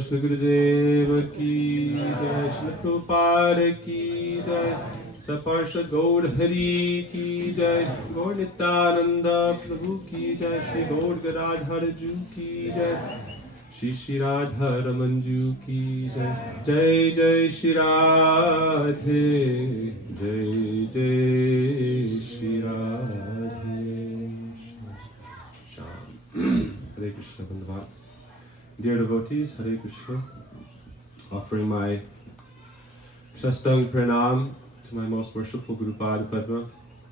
Shri Gurudeva ki jai, Shri Prabhupada ki jai, Saparsha Gaur Hari ki jai, Gaur Nityananda Prabhu ki jai, Shri Gaur Gadadhar Ju ki jai, Shri Shri Radha Ramanju ki jai, Jai Jai Shri Radhe, Jai Jai Shri Radhe. Sham. Hare Krishna Bandhavats. Dear devotees, Hare Krishna. Offering my Sastang Pranam to my most worshipful Guru Pada Padma,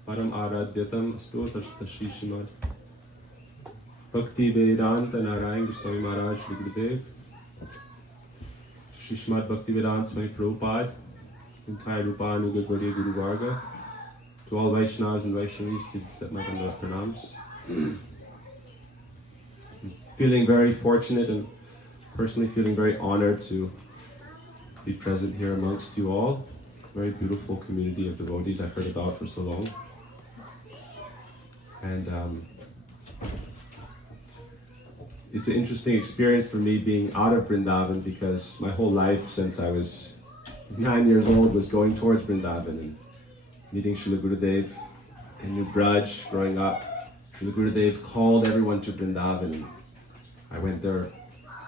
Param Aradhyatam Astotarshta Shri Srimad Bhakti Vedanta Narayan Goswami Maharaj Shri Gurudev, Shri Srimad Bhakti Vedanta Swami Prabhupada, entire Rupanuga Gaudiya Guru Varga, to all Vaishnavas and Vaishnavis, please accept my Dandava Pranams. Feeling very fortunate and personally feeling very honored to be present here amongst you all. Very beautiful community of devotees I've heard about for so long. And it's an interesting experience for me being out of Vrindavan, because my whole life since I was 9 years old was going towards Vrindavan and meeting Srila Gurudev in New Braj growing up. Srila Gurudev called everyone to Vrindavan. I went there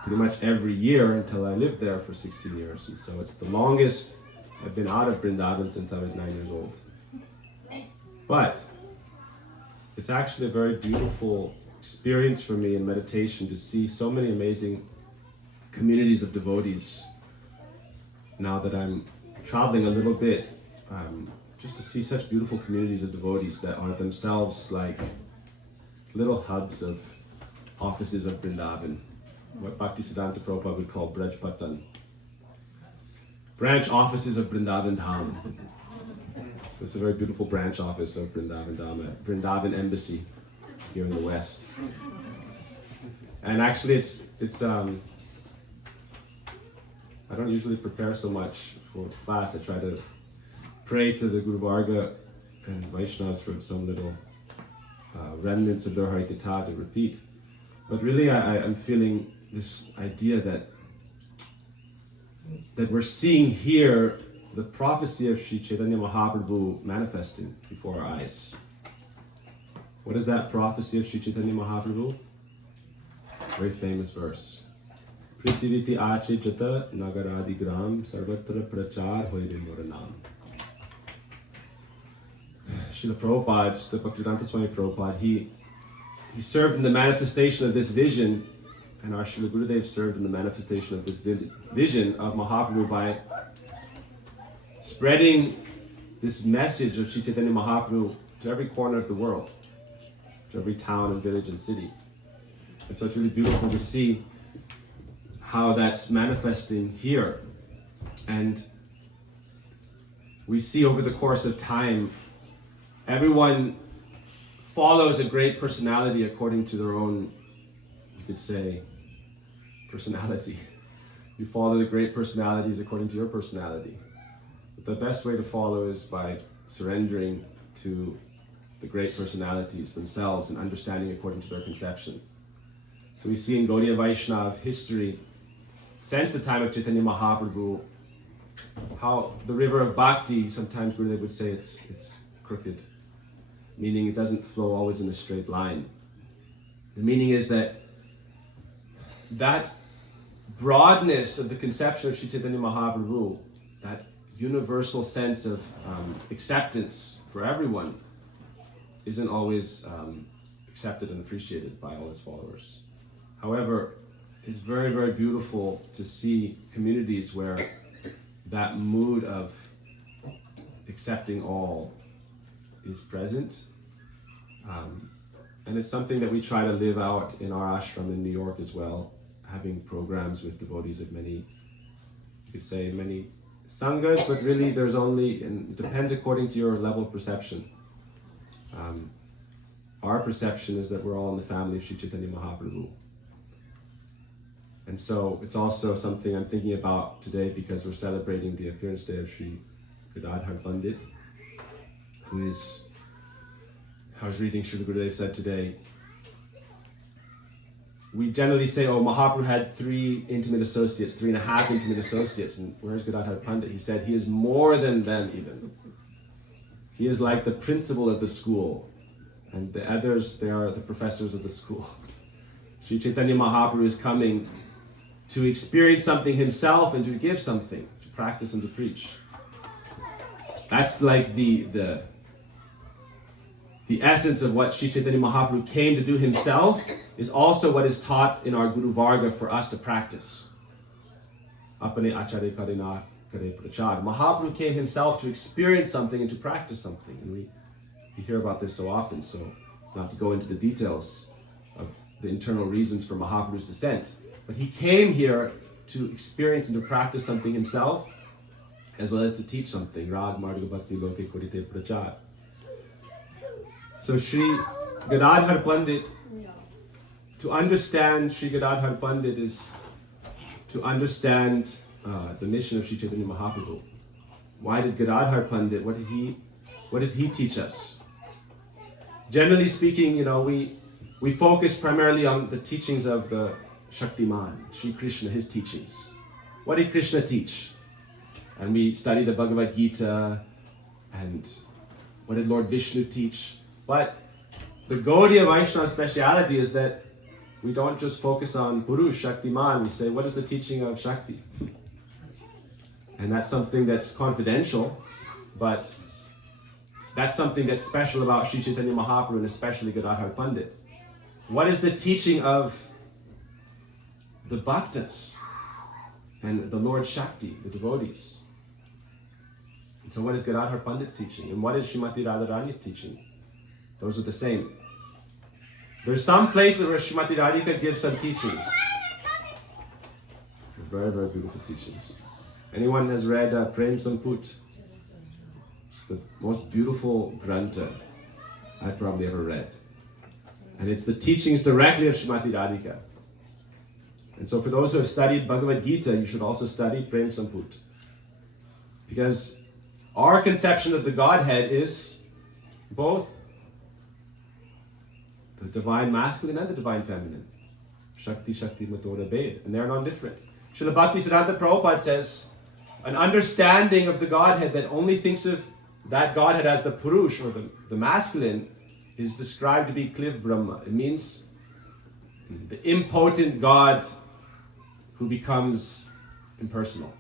pretty much every year until I lived there for 16 years. And so it's the longest I've been out of Vrindavan since I was 9 years old. But it's actually a very beautiful experience for me in meditation to see so many amazing communities of devotees now that I'm traveling a little bit, just to see such beautiful communities of devotees that are themselves like little hubs of offices of Vrindavan, what Bhaktisiddhanta Prabhupada would call Brajpatan, branch offices of Vrindavan Dham. So it's a very beautiful branch office of Vrindavan Dham, a Vrindavan embassy here in the West. And actually it's I don't usually prepare so much for class. I try to pray to the Guru Varga and Vaishnavas for some little remnants of their Harikatha to repeat. But really I'm feeling this idea that we're seeing here the prophecy of Sri Chaitanya Mahaprabhu manifesting before our eyes. What is that prophecy of Sri Chaitanya Mahaprabhu? Very famous verse. Prithiviti ache jata nagaradi gram sarvatra prachar hoire moranam. Srila Prabhupada, the Bhaktivedanta Swami Prabhupada, he served in the manifestation of this vision, and our Srila Gurudev served in the manifestation of this vision of Mahaprabhu by spreading this message of Sri Chaitanya Mahaprabhu to every corner of the world, to every town and village and city. And so it's really beautiful to see how that's manifesting here. And we see over the course of time, everyone follows a great personality according to their own, you could say, personality. You follow the great personalities according to your personality. But the best way to follow is by surrendering to the great personalities themselves and understanding according to their conception. So we see in Gaudiya Vaishnava history, since the time of Chaitanya Mahaprabhu, how the river of bhakti, sometimes where they would say it's crooked, meaning it doesn't flow always in a straight line. The meaning is that broadness of the conception of Sri Chaitanya Mahaprabhu, that universal sense of acceptance for everyone, isn't always accepted and appreciated by all his followers. However, it's very, very beautiful to see communities where that mood of accepting all is present. And it's something that we try to live out in our ashram in New York as well, having programs with devotees of many, you could say many sanghas, but really there's only, and it depends according to your level of perception. Our perception is that we're all in the family of Sri Chaitanya Mahaprabhu. And so it's also something I'm thinking about today because we're celebrating the appearance day of Sri Gadadhar Pandit, who is, I was reading Srila Gurudev said today, we generally say, oh, Mahaprabhu had 3 intimate associates, 3.5 intimate associates. And where's Gadadhar Pandit? He said he is more than them even. He is like the principal of the school. And the others, they are the professors of the school. Sri Chaitanya Mahaprabhu is coming to experience something himself and to give something, to practice and to preach. That's like the essence of what Sri Chaitanya Mahaprabhu came to do himself is also what is taught in our Guru Varga for us to practice. Apane acharya karina kare prachar. Mahaprabhu came himself to experience something and to practice something. And we hear about this so often, so not to go into the details of the internal reasons for Mahaprabhu's descent. But he came here to experience and to practice something himself, as well as to teach something. Rag Marga Bhakti Loke Kurite Prachar. So Sri Gadadhar Pandit, to understand Sri Gadadhar Pandit is to understand the mission of Sri Chaitanya Mahaprabhu. Why did Gadadhar Pandit, what did he teach us? Generally speaking, we focus primarily on the teachings of the Shaktiman, Sri Krishna, his teachings. What did Krishna teach? And we study the Bhagavad Gita, and what did Lord Vishnu teach? But the Gaudiya Vaishnava speciality is that we don't just focus on Purush, Shaktiman, we say, what is the teaching of Shakti? And that's something that's confidential, but that's something that's special about Sri Chaitanya Mahaprabhu and especially Gadadhar Pandit. What is the teaching of the Bhaktas and the Lord Shakti, the devotees? And so what is Gadadhar Pandit's teaching? And what is Srimati Radharani's teaching? Those are the same. There's some places where Srimati Radhika gives some teachings. Very, very beautiful teachings. Anyone has read Prem Samput? It's the most beautiful granta I've probably ever read. And it's the teachings directly of Srimati Radhika. And so for those who have studied Bhagavad Gita, you should also study Prem Samput. Because our conception of the Godhead is both the divine masculine and the divine feminine. Shakti, Shakti, Matora, Bhed. And they're non-different. Srila Bhaktisiddhanta Prabhupada says, an understanding of the Godhead that only thinks of that Godhead as the Purush or the masculine is described to be Kliv Brahma. It means the impotent God who becomes impersonal.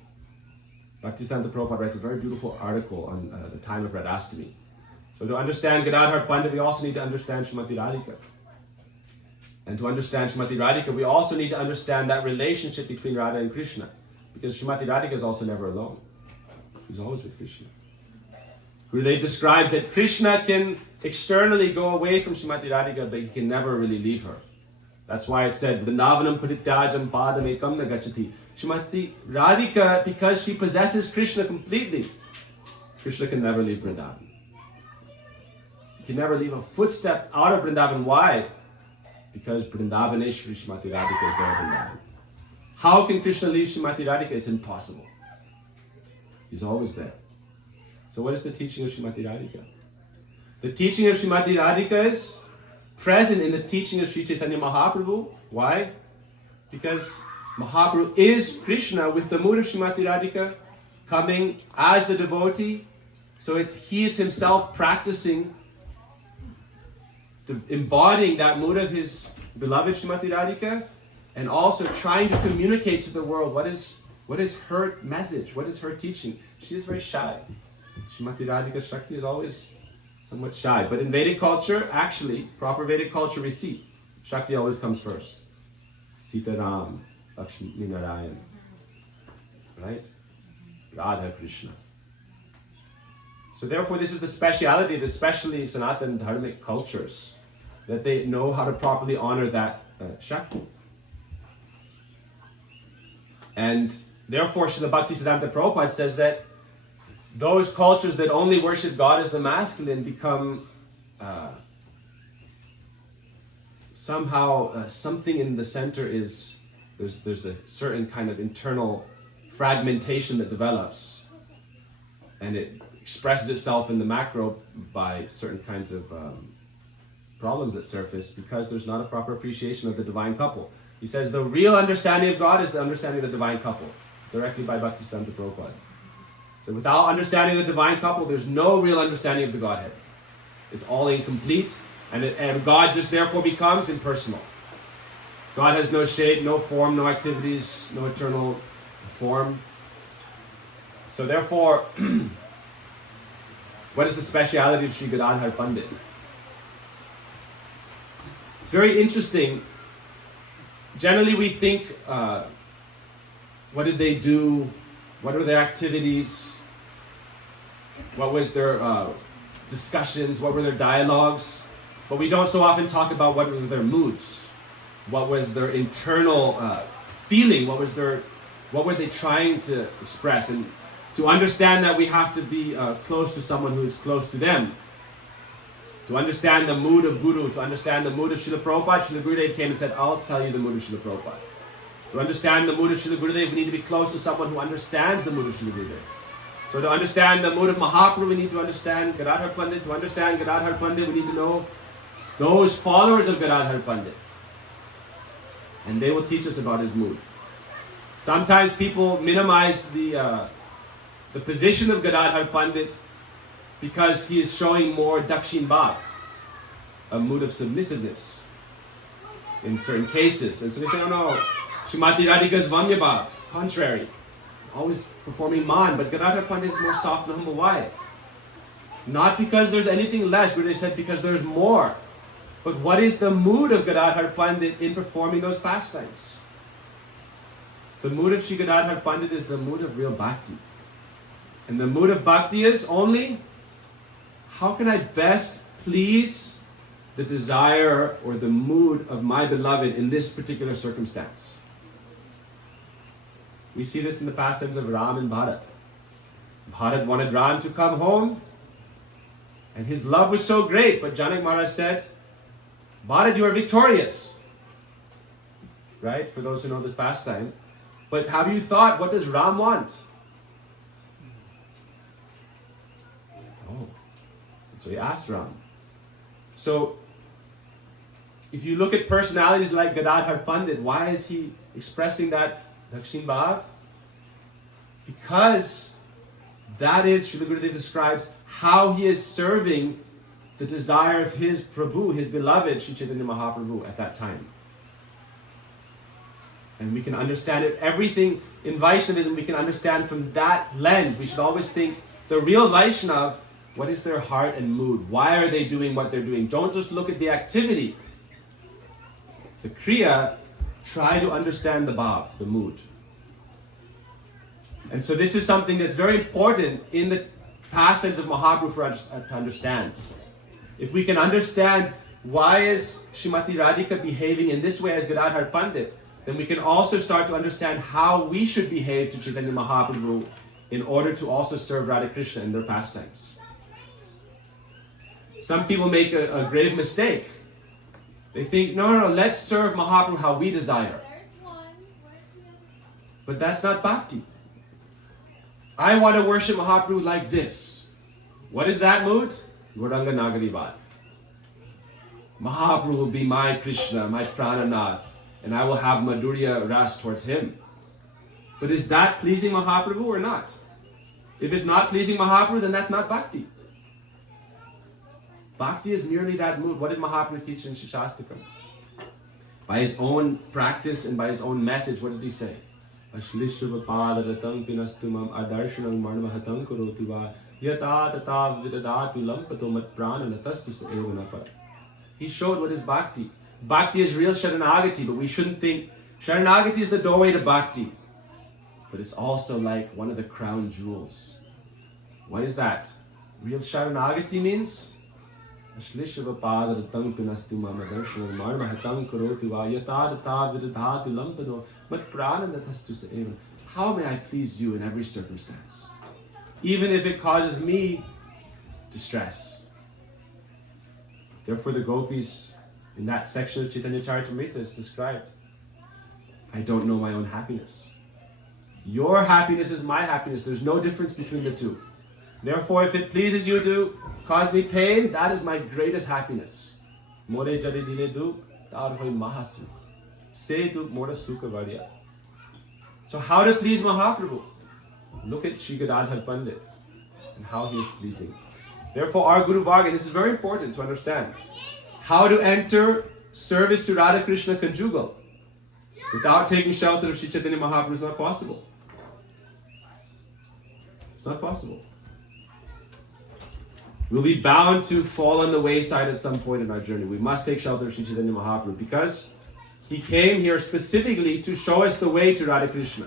Bhaktisiddhanta Prabhupada writes a very beautiful article on the time of Radhastami. So to understand Gadadhar Pandit, we also need to understand Srimati Radhika. And to understand Srimati Radhika, we also need to understand that relationship between Radha and Krishna. Because Srimati Radhika is also never alone. She's always with Krishna. Gurudev describes that Krishna can externally go away from Srimati Radhika, but he can never really leave her. That's why it said, Vrindavanam Parityajam Padam Ekam Na Gachati. Srimati Radhika, because she possesses Krishna completely, Krishna can never leave Vrindavan. He can never leave a footstep out of Vrindavan. Why? Because Vrindavaneshwari Srimati Radhika is there in Vrindavan. How can Krishna leave Srimati Radhika? It's impossible. He's always there. So what is the teaching of Srimati Radhika? The teaching of Srimati Radhika is present in the teaching of Sri Chaitanya Mahaprabhu. Why? Because Mahaprabhu is Krishna with the mood of Srimati Radhika coming as the devotee. So he is himself practicing, embodying that mood of his beloved Srimati Radhika, and also trying to communicate to the world what is her message, what is her teaching. She is very shy. Srimati Radhika Shakti is always somewhat shy. But in Vedic culture, actually, proper Vedic culture, we see Shakti always comes first. Sita Ram, Lakshmi Narayan, right? Radha Krishna. So therefore, this is the speciality of especially Sanatana Dharmic cultures, that they know how to properly honor that Shakti. And therefore, Srila Bhaktisiddhanta Prabhupada says that those cultures that only worship God as the masculine become somehow something in the center is, there's a certain kind of internal fragmentation that develops, and it expresses itself in the macro by certain kinds of problems that surface because there's not a proper appreciation of the divine couple. He says the real understanding of God is the understanding of the divine couple. It's directly by Bhaktisiddhanta Prabhupada. So without understanding the divine couple, there's no real understanding of the Godhead. It's all incomplete, and God just therefore becomes impersonal. God has no shape, no form, no activities, no eternal form. So therefore, what is the speciality of Sri Gadadhar Pandit? It's very interesting. Generally we think, what did they do? What were their activities? What was their discussions? What were their dialogues? But we don't so often talk about what were their moods. What was their internal feeling? What were they trying to express? And to understand that, we have to be close to someone who is close to them. To understand the mood of Guru, to understand the mood of Srila Prabhupada, Srila Gurudev came and said, I'll tell you the mood of Srila Prabhupada. To understand the mood of Srila Gurudev, we need to be close to someone who understands the mood of Srila Gurudev. So to understand the mood of Mahaprabhu, we need to understand Gadadhar Pandit. To understand Gadadhar Pandit, we need to know those followers of Gadadhar Pandit. And they will teach us about his mood. Sometimes people minimize the position of Gadadhar Pandit because he is showing more Dakshin Bhav, a mood of submissiveness in certain cases. And so they say, oh no, Shrimati Radhika's Vamya Bhav, contrary, always performing man, but Gadadhar Pandit is more soft and humble. Why? Not because there's anything less, Gurudev said because there's more. But what is the mood of Gadadhar Pandit in performing those pastimes? The mood of Sri Gadadhar Pandit is the mood of real bhakti. And the mood of bhakti is only, how can I best please the desire or the mood of my beloved in this particular circumstance? We see this in the pastimes of Ram and Bharat. Bharat wanted Ram to come home, and his love was so great, but Janak Maharaj said, Bharat, you are victorious. Right? For those who know this pastime. But have you thought, what does Ram want? Oh. So he asked Ram. So, if you look at personalities like Gadadhar Pandit, why is he expressing that Dakshin Bhav? Because that is, Srila Gurudev describes how he is serving the desire of his Prabhu, his beloved Sri Chaitanya Mahaprabhu at that time. And we can understand it, everything in Vaishnavism we can understand from that lens. We should always think, the real Vaishnav, what is their heart and mood? Why are they doing what they're doing? Don't just look at the activity. The Kriya, try to understand the Bhav, the mood. And so this is something that's very important in the pastimes of Mahaprabhu for us to understand. If we can understand why is Srimati Radhika behaving in this way as Gadadhar Pandit, then we can also start to understand how we should behave to Chaitanya Mahaprabhu in order to also serve Radha Krishna in their pastimes. Some people make a grave mistake. They think, no, let's serve Mahaprabhu how we desire. But that's not bhakti. I want to worship Mahaprabhu like this. What is that mood? Gauranga Nagari Bad. Mahaprabhu will be my Krishna, my Prananath, and I will have Madhurya Ras towards him. But is that pleasing Mahaprabhu or not? If it's not pleasing Mahaprabhu, then that's not bhakti. Bhakti is merely that mood. What did Mahaprabhu teach in Shashtakam? By his own practice and by his own message, what did he say? Ashlishva padaratam pinastumam adarshanam marmahatam kurotiva yata tata vidadatu lampato mat prananatastu sevanapara. He showed what is bhakti. Bhakti is real Sharanagati, but we shouldn't think Sharanagati is the doorway to bhakti. But it's also like one of the crown jewels. What is that? Real Sharanagati means Ashlishva padaratam pinastumam adarshanam marmahatam kurotiva yata tata vidadatu lampato mat prananatastu sevanapara. How may I please you in every circumstance? Even if it causes me distress. Therefore the gopis in that section of Chaitanya Charitamrita is described. I don't know my own happiness. Your happiness is my happiness. There's no difference between the two. Therefore, if it pleases you to cause me pain, that is my greatest happiness. More jade dile duk, tar hoy mahasukh. Se duk mora sukha variya. So how to please Mahaprabhu? Look at Sri Gadadhar Pandit and how he is pleasing. Therefore our Guru Varga, and this is very important to understand, how to enter service to Radha Krishna conjugal without taking shelter of Sri Chaitanya Mahaprabhu is not possible. It's not possible. We'll be bound to fall on the wayside at some point in our journey. We must take shelter of Sri Chaitanya Mahaprabhu because he came here specifically to show us the way to Radha Krishna.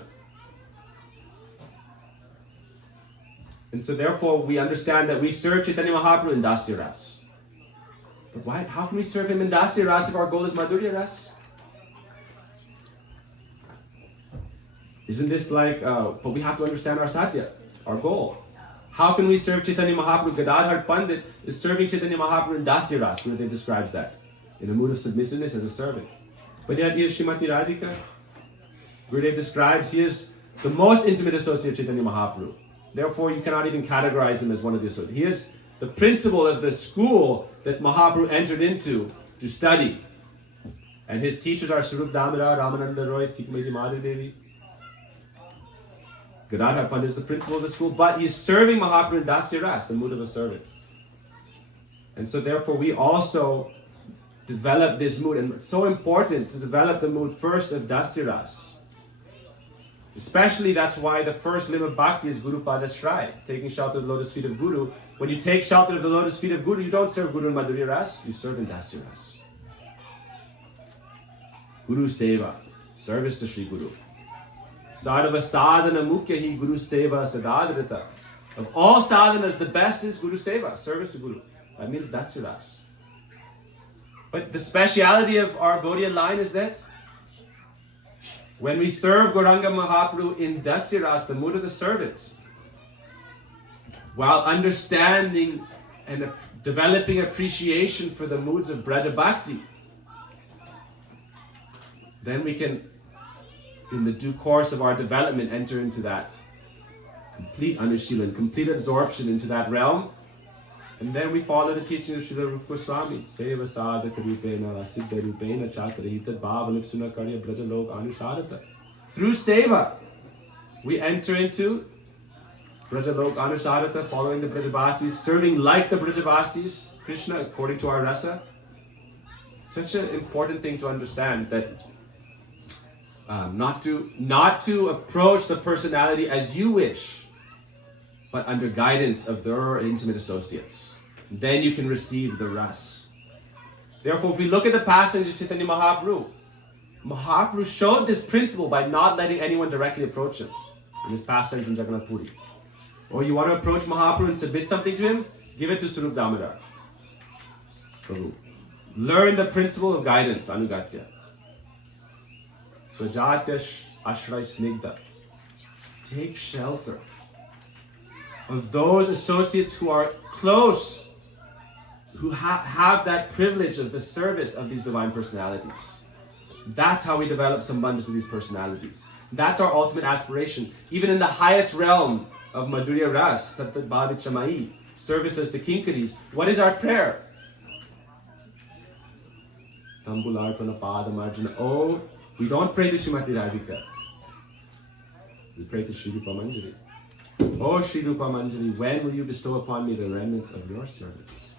And so therefore we understand that we serve Chaitanya Mahaprabhu in Dasya Ras. But why? How can we serve him in Dasya Ras if our goal is Madhurya Ras? Isn't this like, but we have to understand our sadhya, our goal. How can we serve Chaitanya Mahaprabhu? Gadadhar Pandit is serving Chaitanya Mahaprabhu in Dasya Ras. Gurudev describes that in a mood of submissiveness as a servant. But yet he is Srimati Radhika. Gurudev describes he is the most intimate associate of Chaitanya Mahaprabhu. Therefore you cannot even categorize him as one of the associates. He is the principal of the school that Mahaprabhu entered into to study. And his teachers are Swarup Damodar, Ramananda Roy, Sikmati Madhuri Devi. Gadadhar Pandit is the principal of the school, but he's serving Mahaprabhu in Dasya Ras, the mood of a servant. And so therefore we also develop this mood, and it's so important to develop the mood first of Dasya Ras. Especially that's why the first limb of bhakti is Guru Pada Shrai, taking shelter of the lotus feet of Guru. When you take shelter of the lotus feet of Guru, you don't serve Guru in Madhurya Ras, you serve in Dasya Ras. Guru Seva, service to Sri Guru. Sarva sadhana mukhya hi Guru Seva sadadrita. Of all sadhanas, the best is Guru Seva, service to Guru. That means Dasya Ras. But the speciality of our Gaudiya line is that when we serve Gauranga Mahaprabhu in Dasya Ras, the mood of the servant, while understanding and developing appreciation for the moods of Braja Bhakti, then we can, in the due course of our development, enter into that complete anushilan, complete absorption into that realm. And then we follow the teaching of Srila Rupa Goswami. Seva sadhaka rupena siddha rupena chatrahita bhavalipsuna karya braja lok anusarata. Through seva, we enter into braja lok anusarata, following the Brajavasis, serving like the Brajavasis, Krishna according to our rasa. Such an important thing to understand, that not to approach the personality as you wish, but under guidance of their intimate associates. Then you can receive the ras. Therefore, if we look at the pastimes of Chaitanya Mahaprabhu, Mahaprabhu showed this principle by not letting anyone directly approach him in his pastimes in Jagannath Puri. Or you want to approach Mahaprabhu and submit something to him, give it to Swarup Damodar. Prabhu. Learn the principle of guidance, Anugatya. Swajatya Ashray Snigdha. Take shelter of those associates who are close, who have that privilege of the service of these divine personalities. That's how we develop sambandha with these personalities. That's our ultimate aspiration. Even in the highest realm of Madhurya Ras, Tattat Bhavit Chamai, service as the Kinkaris, what is our prayer? Tambularpana Padamarjana. Oh, we don't pray to Srimati Radhika. We pray to Sri Rupa Manjari. Oh Sri Rupa Manjari, when will you bestow upon me the remnants of your service?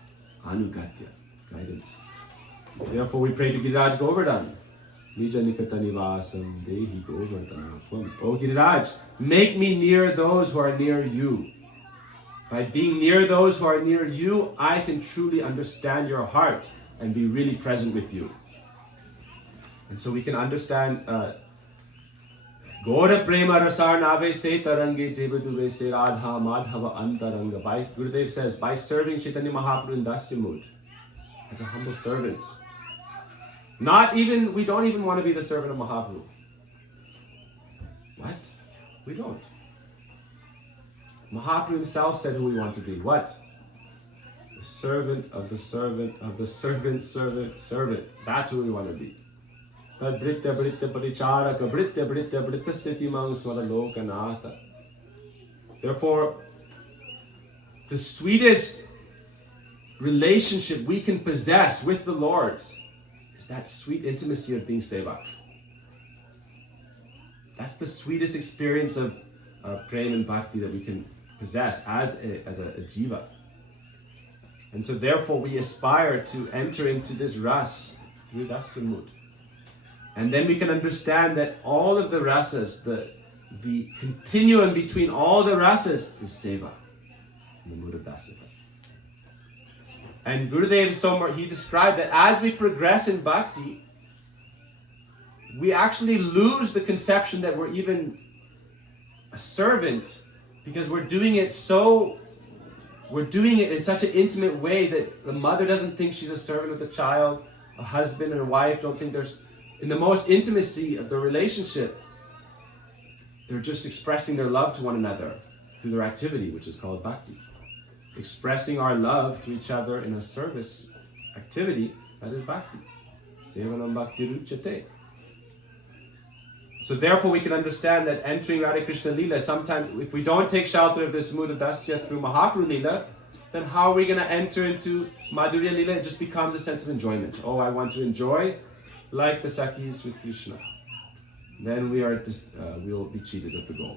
Anugatya, guidance. Therefore we pray to Giriraj Govardhan. Nija Nikata Nivasam Dehi Govardhanatvam. Oh Giriraj, make me near those who are near you. By being near those who are near you, I can truly understand your heart and be really present with you. And so we can understand Gora Prema Rasar Nave Se Tarangi Jebadube Se Radha Madhava Antaranga. Gurudev says, by serving Chaitanya Mahaprabhu in Dasya mood, as a humble servant. We don't even want to be the servant of Mahaprabhu. What? We don't. Mahaprabhu himself said who we want to be. What? The servant of the servant of the servant. That's who we want to be. Tadbritya Britya Paricharaka Britya Britya Britya Sitimang Swaralokanatha. Therefore, the sweetest relationship we can possess with the Lord is that sweet intimacy of being sevak. That's the sweetest experience of prem and bhakti that we can possess as a jiva. And so therefore we aspire to enter into this ras through dasya mood. And then we can understand that all of the rasas, the continuum between all the rasas is seva, in the mood of dasya. And Gurudev he described that as we progress in bhakti, we actually lose the conception that we're even a servant, because we're doing it in such an intimate way that the mother doesn't think she's a servant of the child, a husband and a wife don't think there's, in the most intimacy of the relationship, they're just expressing their love to one another through their activity, which is called bhakti. Expressing our love to each other in a service activity, that is bhakti. Sevanam bhakti ruchyate. So therefore we can understand that entering Radha Krishna Leela, sometimes if we don't take shelter of this mood of dasya through Mahaprabhu Leela, then how are we going to enter into Madhurya Leela? It just becomes a sense of enjoyment. Oh, I want to enjoy like the Sakhis with Krishna. Then we will be cheated of the goal.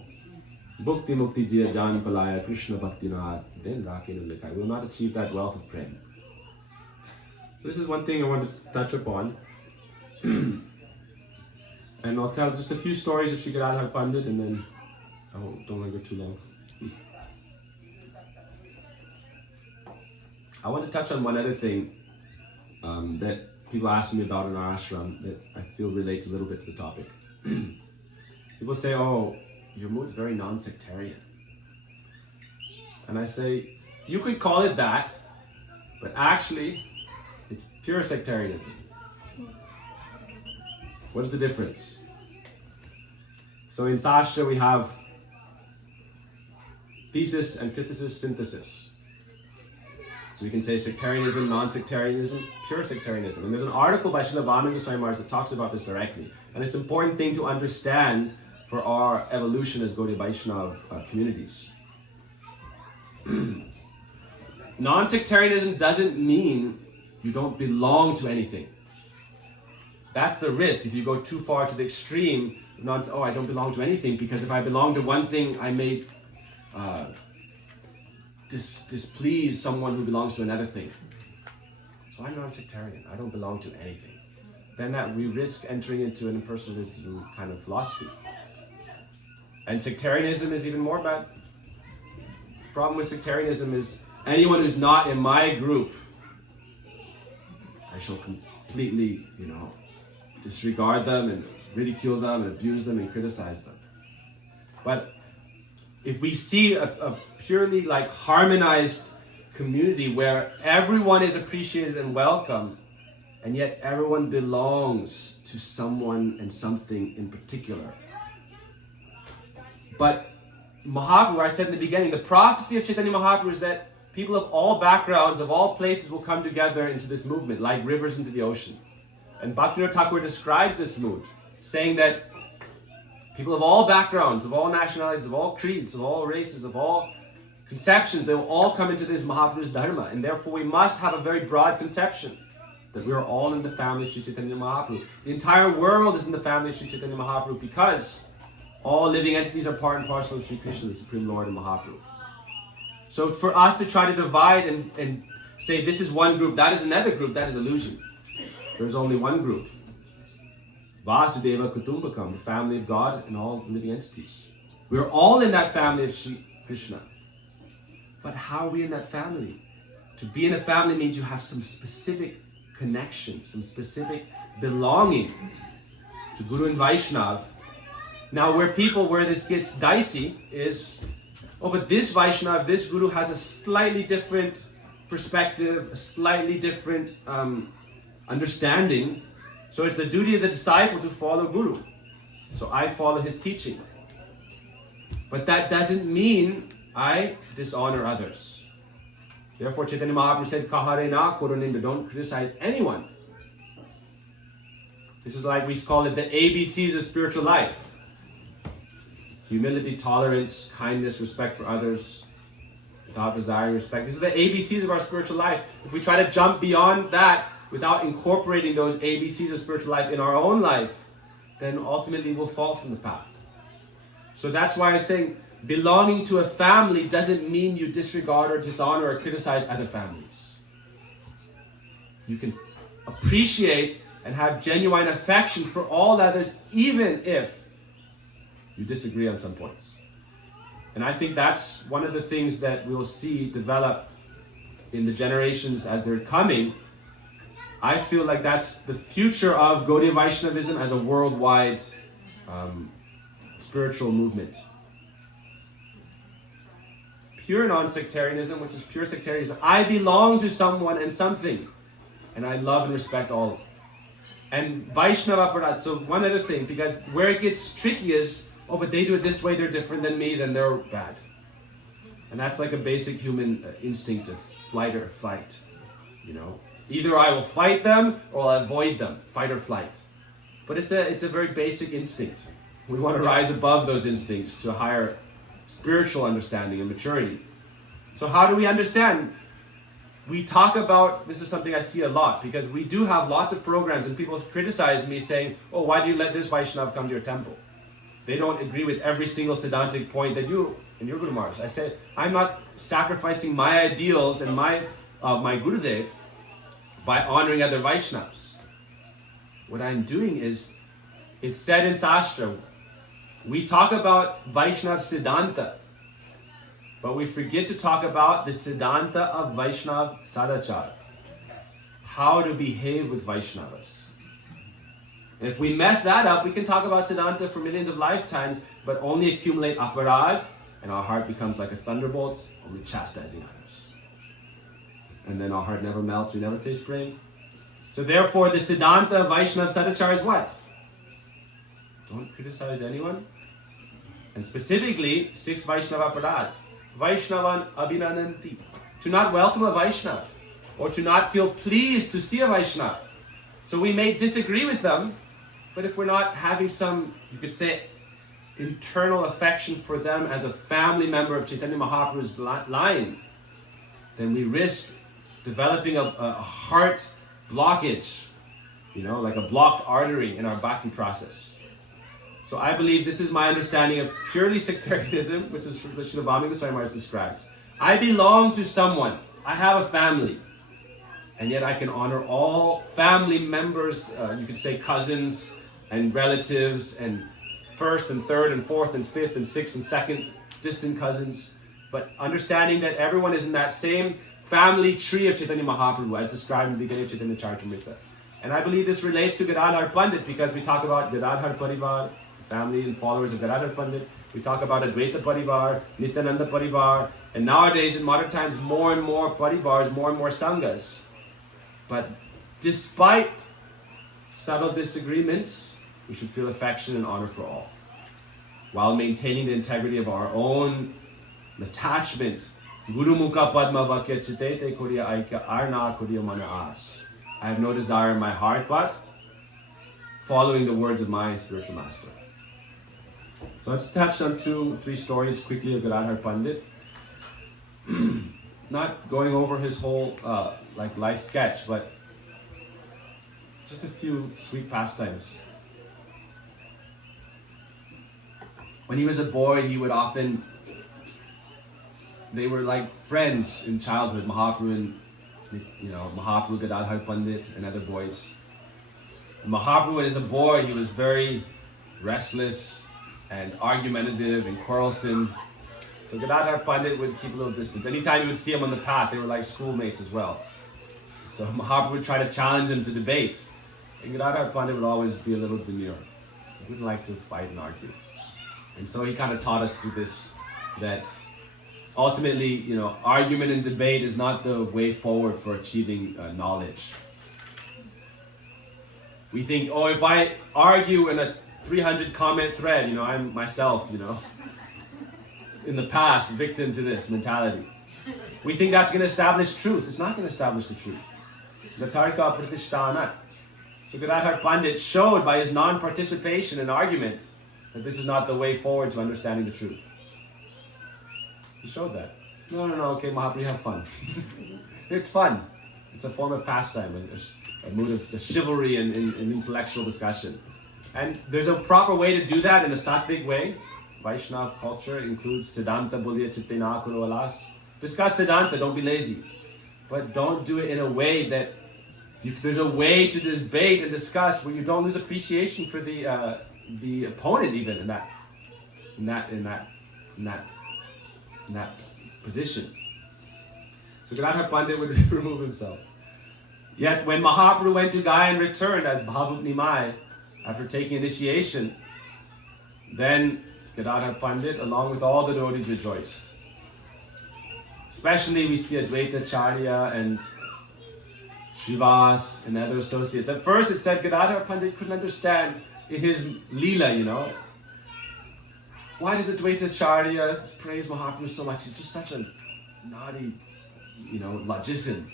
Bhukti mukti jiya jan palaya Krishna bhakti naat then rakenu likai. We will not achieve that wealth of prem. So this is one thing I want to touch upon. And I'll tell just a few stories of Shri Gadadhar Pandit, and then I don't want to go too long. I want to touch on one other thing that people ask me about in our ashram that I feel relates a little bit to the topic. People say, oh, your mood is very non-sectarian. And I say, you could call it that, but actually, it's pure sectarianism. What is the difference? So in Sastra we have thesis, antithesis, synthesis. So we can say sectarianism, non-sectarianism, pure sectarianism. And there's an article by Srila Vamana Goswami Maharaj that talks about this directly. And it's an important thing to understand for our evolution as Gaudiya Vaishnava communities. Non-sectarianism doesn't mean you don't belong to anything. That's the risk if you go too far to the extreme. I don't belong to anything, because if I belong to one thing, I may displease someone who belongs to another thing. So I'm non-sectarian. I don't belong to anything. Then we risk entering into an impersonalism kind of philosophy. And sectarianism is even more bad. The problem with sectarianism is anyone who's not in my group, I shall completely, disregard them and ridicule them and abuse them and criticize them. But if we see a purely harmonized community where everyone is appreciated and welcome, and yet everyone belongs to someone and something in particular. But Mahaprabhu, I said in the beginning, the prophecy of Chaitanya Mahaprabhu is that people of all backgrounds, of all places will come together into this movement, like rivers into the ocean. And Bhaktivinoda Thakur describes this mood, saying that people of all backgrounds, of all nationalities, of all creeds, of all races, of all conceptions, they will all come into this Mahaprabhu's Dharma. And therefore we must have a very broad conception that we are all in the family of Sri Chaitanya Mahaprabhu. The entire world is in the family of Sri Chaitanya Mahaprabhu because all living entities are part and parcel of Sri Krishna, the Supreme Lord and Mahaprabhu. So for us to try to divide and say this is one group, that is another group, that is illusion. There's only one group. Vasudeva Kutumbakam, the family of God and all living entities. We're all in that family of Sri Krishna. But how are we in that family? To be in a family means you have some specific connection, some specific belonging to Guru and Vaishnav. Now where this gets dicey is, but this Vaishnav, this Guru has a slightly different perspective, a slightly different understanding. So it's the duty of the disciple to follow Guru. So I follow his teaching. But that doesn't mean I dishonor others. Therefore Chaitanya Mahaprabhu said, Kahare na koroninda, don't criticize anyone. This is like we call it the ABCs of spiritual life. Humility, tolerance, kindness, respect for others, without desiring respect. These are the ABCs of our spiritual life. If we try to jump beyond that without incorporating those ABCs of spiritual life in our own life, then ultimately we'll fall from the path. So that's why I'm saying belonging to a family doesn't mean you disregard or dishonor or criticize other families. You can appreciate and have genuine affection for all others, even if you disagree on some points. And I think that's one of the things that we'll see develop in the generations as they're coming. I feel like that's the future of Gaudiya Vaishnavism as a worldwide spiritual movement. Pure non-sectarianism, which is pure sectarianism. I belong to someone and something, and I love and respect all. And Vaishnava Parat, so one other thing, because where it gets tricky is, oh, but they do it this way, they're different than me, then they're bad. And that's like a basic human instinct of flight or fight, you know. Either I will fight them or I'll avoid them, fight or flight. But it's a very basic instinct. We want to rise above those instincts to a higher spiritual understanding and maturity. So how do we understand? We talk about, this is something I see a lot, because we do have lots of programs and people criticize me saying, oh, why do you let this Vaishnav come to your temple? They don't agree with every single Siddhantic point that you, in your Guru Maharaj. I said, I'm not sacrificing my ideals and my Gurudev by honoring other Vaishnavas. What I'm doing is, it's said in Shastra, we talk about Vaishnav Siddhanta, but we forget to talk about the Siddhanta of Vaishnav Sadachar. How to behave with Vaishnavas. And if we mess that up, we can talk about Siddhanta for millions of lifetimes, but only accumulate aparad, and our heart becomes like a thunderbolt, only chastising others. And then our heart never melts, we never taste spring. So therefore, the Siddhanta of Vaishnav Sadachar is what? Don't criticize anyone. And specifically, 6 Vaishnava Aparad. Vaishnavan Abhinananti. To not welcome a Vaishnav, or to not feel pleased to see a Vaishnav. So we may disagree with them, but if we're not having some, you could say, internal affection for them as a family member of Chaitanya Mahaprabhu's line, then we risk developing a heart blockage, you know, like a blocked artery in our bhakti process. So I believe this is my understanding of purely sectarianism, which is what Srila Vamika Swami Maharaj describes. I belong to someone. I have a family. And yet I can honor all family members, you could say cousins and relatives and first and third and fourth and fifth and sixth and second distant cousins. But understanding that everyone is in that same family tree of Chaitanya Mahaprabhu as described in the beginning of Chaitanya Charitamrita. And I believe this relates to Gadadhar Pandit because we talk about Gadadhar Parivar, family and followers of Gadadhar Pandit. We talk about Advaita Parivar, Nityananda Parivar, and nowadays in modern times more and more Parivars, more and more Sanghas. But despite subtle disagreements, we should feel affection and honor for all, while maintaining the integrity of our own attachment. Guru Mukha Padma Vakya Chitete Kuriya Aikya Arna Kuriya Mana As. I have no desire in my heart but following the words of my spiritual master. So let's touch on 2-3 stories quickly of Gadadhar Pandit. Not going over his whole life sketch, but just a few sweet pastimes. When he was a boy, he would often, they were like friends in childhood, Mahaprabhu and, Mahaprabhu, Gadadhar Pandit, and other boys. And Mahaprabhu, when he was a boy, he was very restless and argumentative and quarrelsome. So Gadadhar Pandit would keep a little distance. Anytime you would see him on the path, they were like schoolmates as well. So Mahaprabhu would try to challenge him to debate. And Gadadhar Pandit would always be a little demure. He wouldn't like to fight and argue. And so he kind of taught us through this that ultimately, argument and debate is not the way forward for achieving knowledge. We think, if I argue in a 300 comment thread, I'm myself, in the past, victim to this mentality. We think that's going to establish truth. It's not going to establish the truth. Natarka Pratishtanat. So Gadadhar Pandit showed by his non-participation in argument that this is not the way forward to understanding the truth. He showed that. No, okay, Mahaprabhu, have fun. It's fun. It's a form of pastime, a mood of chivalry and intellectual discussion. And there's a proper way to do that in a sattvic way. Vaishnava culture includes Siddhanta, Bulya, Chittena, Kuru, Alas. Discuss Siddhanta, don't be lazy. But don't do it in a way that there's a way to debate and discuss where you don't lose appreciation for the opponent even in that position. So Gadadhar Pandit would remove himself. Yet when Mahaprabhu went to Gaya and returned as Bhavuk Nimai after taking initiation, then Gadadhar Pandit along with all the devotees rejoiced. Especially we see Advaita Acharya and Srivas and other associates. At first it said Gadadhar Pandit couldn't understand in his Leela, why does Advaita Acharya praise Mahaprabhu so much? He's just such a naughty, logician.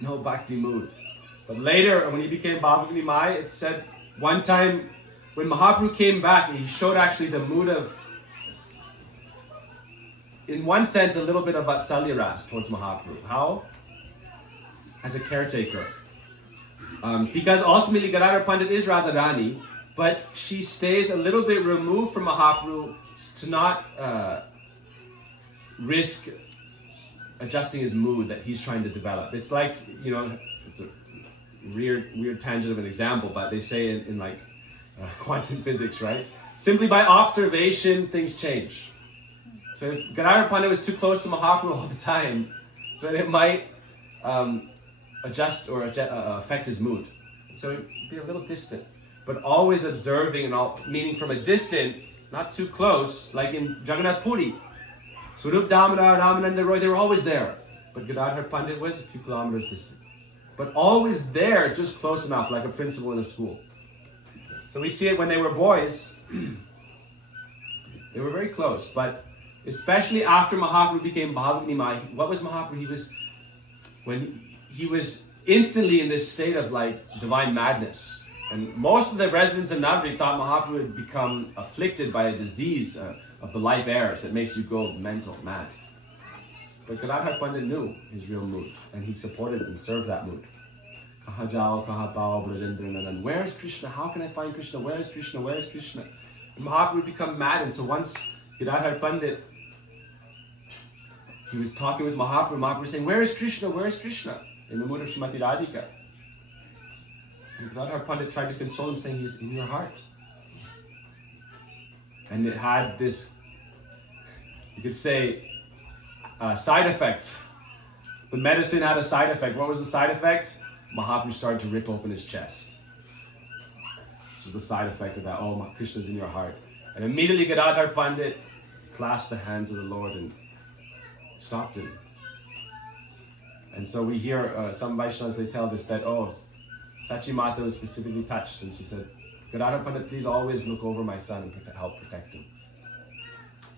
No bhakti mood. But later, when he became Bhavuk Nimai, it said one time when Mahaprabhu came back, he showed actually the mood of, in one sense, a little bit of Vatsalya ras towards Mahaprabhu. How? As a caretaker. Because ultimately Gadadhar Pandit is Radharani, but she stays a little bit removed from Mahaprabhu to not risk adjusting his mood that he's trying to develop. It's like, it's a weird tangent of an example, but they say in quantum physics, right? Simply by observation, things change. So if Gadadhar Pandit was too close to Mahaprabhu all the time, then it might adjust or affect his mood. So be a little distant, but always observing, meaning from a distant, not too close, like in Jagannath Puri. Swarup Damodar, Ramananda Roy, they were always there. But Gadadhar Pandit was a few kilometers distant. But always there, just close enough, like a principal in a school. So we see it when they were boys. They were very close, but especially after Mahaprabhu became Bhavuk Nimai, what was Mahaprabhu? He was instantly in this state of divine madness. And most of the residents of Navadvip thought Mahaprabhu had become afflicted by a disease of the life airs that makes you go mental, mad. But Gadadhar Pandit knew his real mood, and he supported and served that mood. Kaha jao, kaha pao, Brajendra Nadan. Where is Krishna? How can I find Krishna? Where is Krishna? Where is Krishna? And Mahaprabhu would become mad, and so once Gadadhar Pandit, he was talking with Mahaprabhu. Mahaprabhu was saying, "Where is Krishna? Where is Krishna?" In the mood of Srimati Radhika. And Gadadhar Pandit tried to console him, saying, "He's in your heart." And it had this, you could say, side effect. The medicine had a side effect. What was the side effect? Mahaprabhu started to rip open his chest. This was the side effect of that. Oh, Krishna's in your heart. And immediately Gadadhar Pandit clasped the hands of the Lord and stopped him. And so we hear some Vaishnavas, they tell us that, Sachi Mata was specifically touched, and she said, Gadadhar Pandit, please always look over my son and help protect him.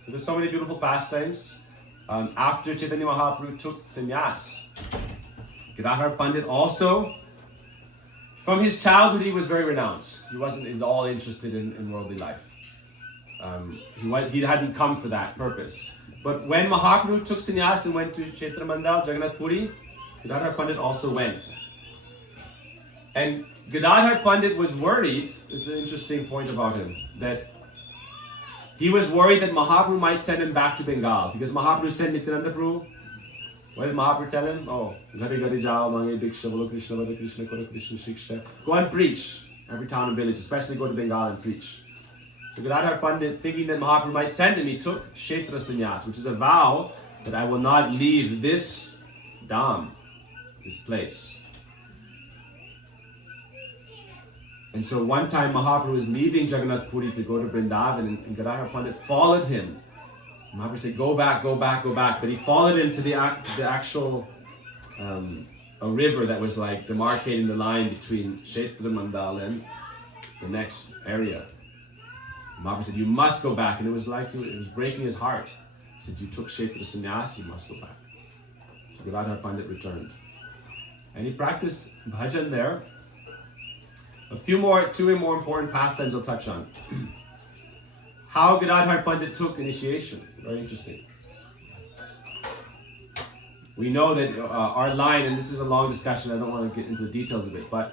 So there's so many beautiful pastimes. After Chaitanya Mahaprabhu took sannyas, Gadadhar Pandit also, from his childhood, he was very renounced. He wasn't at all interested in worldly life. He hadn't come for that purpose. But when Mahaprabhu took sannyas and went to Kshetra Mandal, Jagannath Puri, Gadadhar Pandit also went. And Gadadhar Pandit was worried, it's an interesting point about him, that he was worried that Mahaprabhu might send him back to Bengal, because Mahaprabhu sent Nityananda Prabhu. What did Mahaprabhu tell him? Gari gari jao, mange diksha, bolo Krishna, vada Krishna, koro Krishna, shiksha. Go and preach every town and village, especially go to Bengal and preach. So Gadadhar Pandit, thinking that Mahaprabhu might send him, he took Kshetra Sannyas, which is a vow that I will not leave this dham, this place. And so one time Mahaprabhu was leaving Jagannath Puri to go to Vrindavan, and Gadadhar Pandit followed him. Mahaprabhu said, go back, go back, go back. But he followed him to the actual, a river that was demarcating the line between Kshetra Mandal and the next area. Mahaprabhu said, you must go back. And it was it was breaking his heart. He said, you took Kshetra Sannyas, you must go back. So Gadadhar Pandit returned. And he practiced bhajan there. Two more important pastimes I'll touch on. How Gadadhar Pandit took initiation. Very interesting. We know that our line, and this is a long discussion, I don't want to get into the details of it, but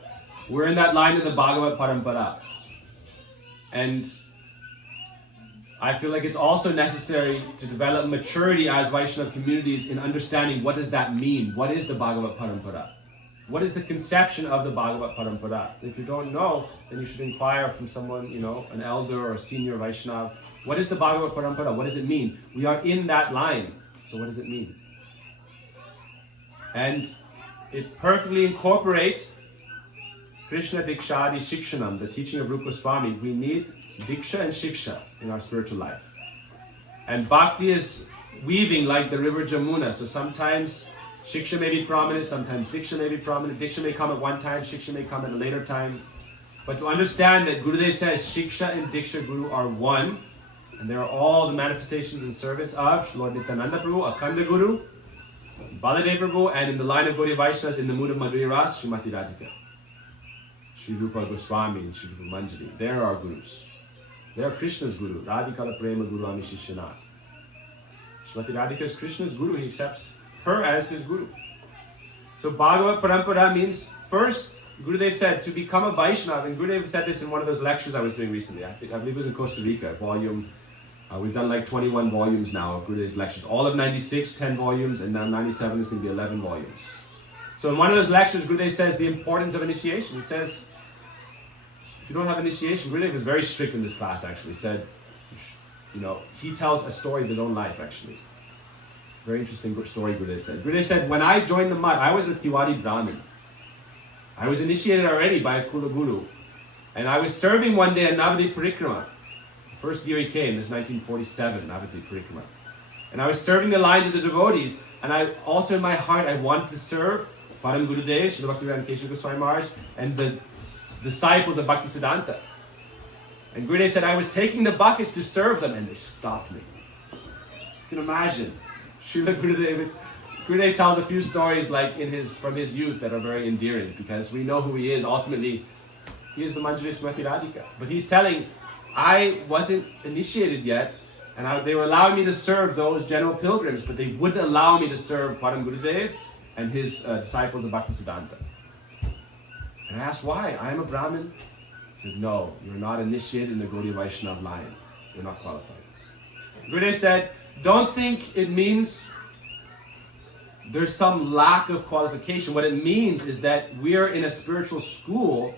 we're in that line of the Bhagavad Parampara. And I feel like it's also necessary to develop maturity as Vaishnava communities in understanding what does that mean. What is the Bhagavat Parampara? What is the conception of the Bhagavat Parampara? If you don't know, then you should inquire from someone, an elder or a senior Vaishnava. What is the Bhagavat Parampara? What does it mean? We are in that line. So what does it mean? And it perfectly incorporates Krishna Dikshadi Shikshanam, the teaching of Rupa Goswami. We need Diksha and Shiksha in our spiritual life. And Bhakti is weaving like the river Jamuna. So sometimes Shiksha may be prominent, sometimes Diksha may be prominent. Diksha may come at one time, Shiksha may come at a later time. But to understand that Gurudev says Shiksha and Diksha Guru are one, and they are all the manifestations and servants of Lord Nityananda Prabhu, Akhanda Guru, Baladev Prabhu, and in the line of Gaudiya Vaishnavas, in the mood of Madhurya Ras, Srimati Radhika, Sri Rupa Goswami, and Sri Rupa Manjari. They are our gurus. They are Krishna's guru. Radhikala Prema Guru Ami Shishyanat. Srimati Radhika is Krishna's guru. He accepts her as his guru. So Bhagavat Parampara means, first, Gurudev said, to become a Vaishnava, and Gurudev said this in one of those lectures I was doing recently. I believe it was in Costa Rica, we've done like 21 volumes now of Gurudev's lectures. All of 96, 10 volumes, and now 97 is going to be 11 volumes. So in one of those lectures, Gurudev says the importance of initiation. He says, if you don't have initiation, Gurudev is very strict in this class actually. He said, he tells a story of his own life actually. Very interesting story Gurudev said. Gurudev said, when I joined the Mutt, I was a Tiwari Brahmin. I was initiated already by a Kula Guru. And I was serving one day at Navadvip Parikrama. The first year he came, this 1947, Navadvip Parikrama. And I was serving the lines of the devotees, and I also in my heart, I wanted to serve Param Gurudev, Srila Bhaktivedanta Keshav Goswami Maharaj, and the disciples of Bhaktisiddhanta. And Gurudev said, I was taking the buckets to serve them, and they stopped me. You can imagine. Srila Gurudev tells a few stories like from his youth that are very endearing, because we know who he is. Ultimately, he is the Manjari Srimati Radhika. But he's telling, I wasn't initiated yet, and they were allowing me to serve those general pilgrims, but they wouldn't allow me to serve Param Gurudev and his disciples of Bhaktisiddhanta. And I asked why? I am a Brahmin. He said, no, you're not initiated in the Gaudiya Vaishnava line. You're not qualified. Gurudev said, don't think it means there's some lack of qualification. What it means is that we're in a spiritual school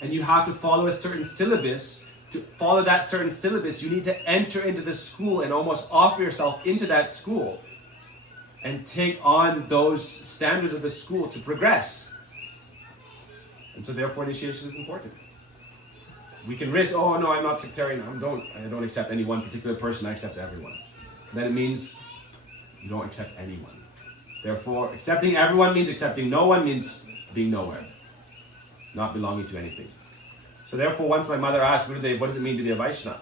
and you have to follow a certain syllabus. To follow that certain syllabus, you need to enter into the school and almost offer yourself into that school and take on those standards of the school to progress. And so therefore initiation is important. We can risk, oh no, I'm not sectarian, I don't accept any one particular person, I accept everyone. Then it means you don't accept anyone. Therefore, accepting everyone means accepting no one, means being nowhere, not belonging to anything. So therefore, once my mother asked Gurudev, what does it mean to be a Vaishnava?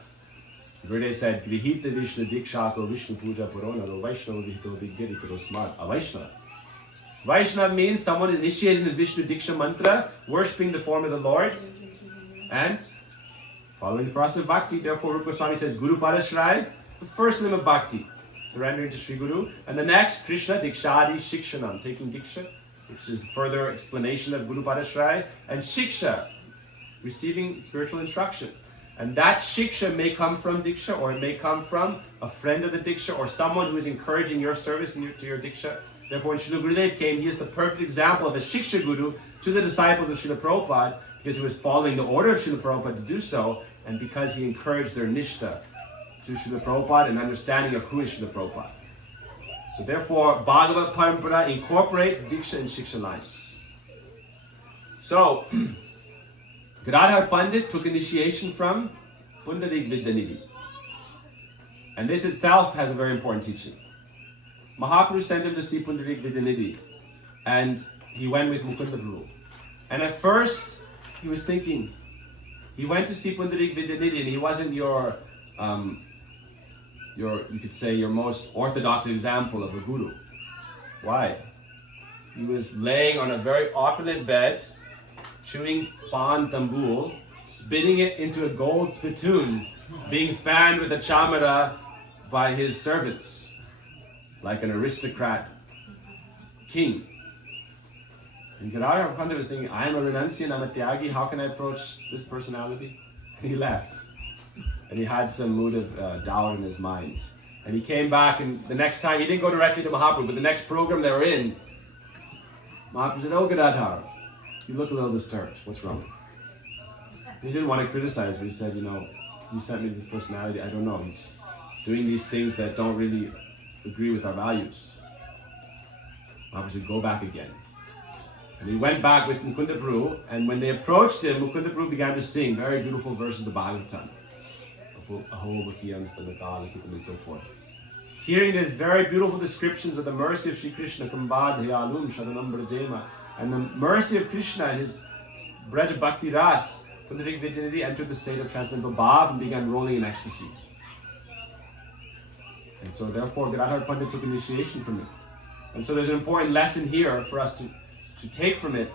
Gurudev said, Grihita Vishnu Dikshako Vishnu Puja Puronaro Vaishnava Vihito Vigirikaro Smart. A Vaishnava. Vaishnava means someone initiated in Vishnu Diksha mantra, worshipping the form of the Lord, and following the process of bhakti. Therefore, Rupa Goswami says, Guru Padashray, the first limb of bhakti, surrendering to Sri Guru. And the next, Krishna Dikshadi Shikshanam, taking Diksha, which is further explanation of Guru Padashray, and Shiksha, receiving spiritual instruction. And that Shiksha may come from Diksha, or it may come from a friend of the Diksha, or someone who is encouraging your service to your Diksha. Therefore, when Srila Gurudev came, he is the perfect example of a Shiksha Guru to the disciples of Srila Prabhupada, because he was following the order of Srila Prabhupada to do so, and because he encouraged their Nishta to Srila Prabhupada and understanding of who is Srila Prabhupada. So therefore, Bhagavat Parampara incorporates Diksha and Shiksha lines. So, Gadadhar Pandit took initiation from Pundarik Vidyanidhi. And this itself has a very important teaching. Mahaprabhu sent him to see Pundarik Vidyanidhi, and he went with Mukunda Prabhu. And at first, he was thinking, he went to see Pundarik Vidyanidhi, and he wasn't your you could say, your most orthodox example of a guru. Why? He was laying on a very opulent bed, chewing pan tambul, spitting it into a gold spittoon, being fanned with a chamara by his servants, like an aristocrat king. And Gadadhar Pandit was thinking, I am a renunciant, I'm a tyagi, how can I approach this personality? And he left. and he had some mood of doubt in his mind. And he came back, and the next time, he didn't go directly to Mahaprabhu, but the next program they were in, Mahaprabhu said, "Oh, Gadadhar, you look a little disturbed. What's wrong?" And he didn't want to criticize, but he said, you sent me this personality. I don't know. He's doing these things that don't really agree with our values. Mahaprabhu said, "Go back again." And he went back with Mukunda Prabhu, and when they approached him, Mukunda Prabhu began to sing very beautiful verses of the Bhagavatam. And so forth. Hearing these very beautiful descriptions of the mercy of Sri Krishna, and the mercy of Krishna and his Braja Bhakti Ras, Pundarik Vidyanidhi entered the state of transcendental bhav and began rolling in ecstasy. And so therefore Gadadhar Pandit took initiation from it. And so there's an important lesson here for us to take from it.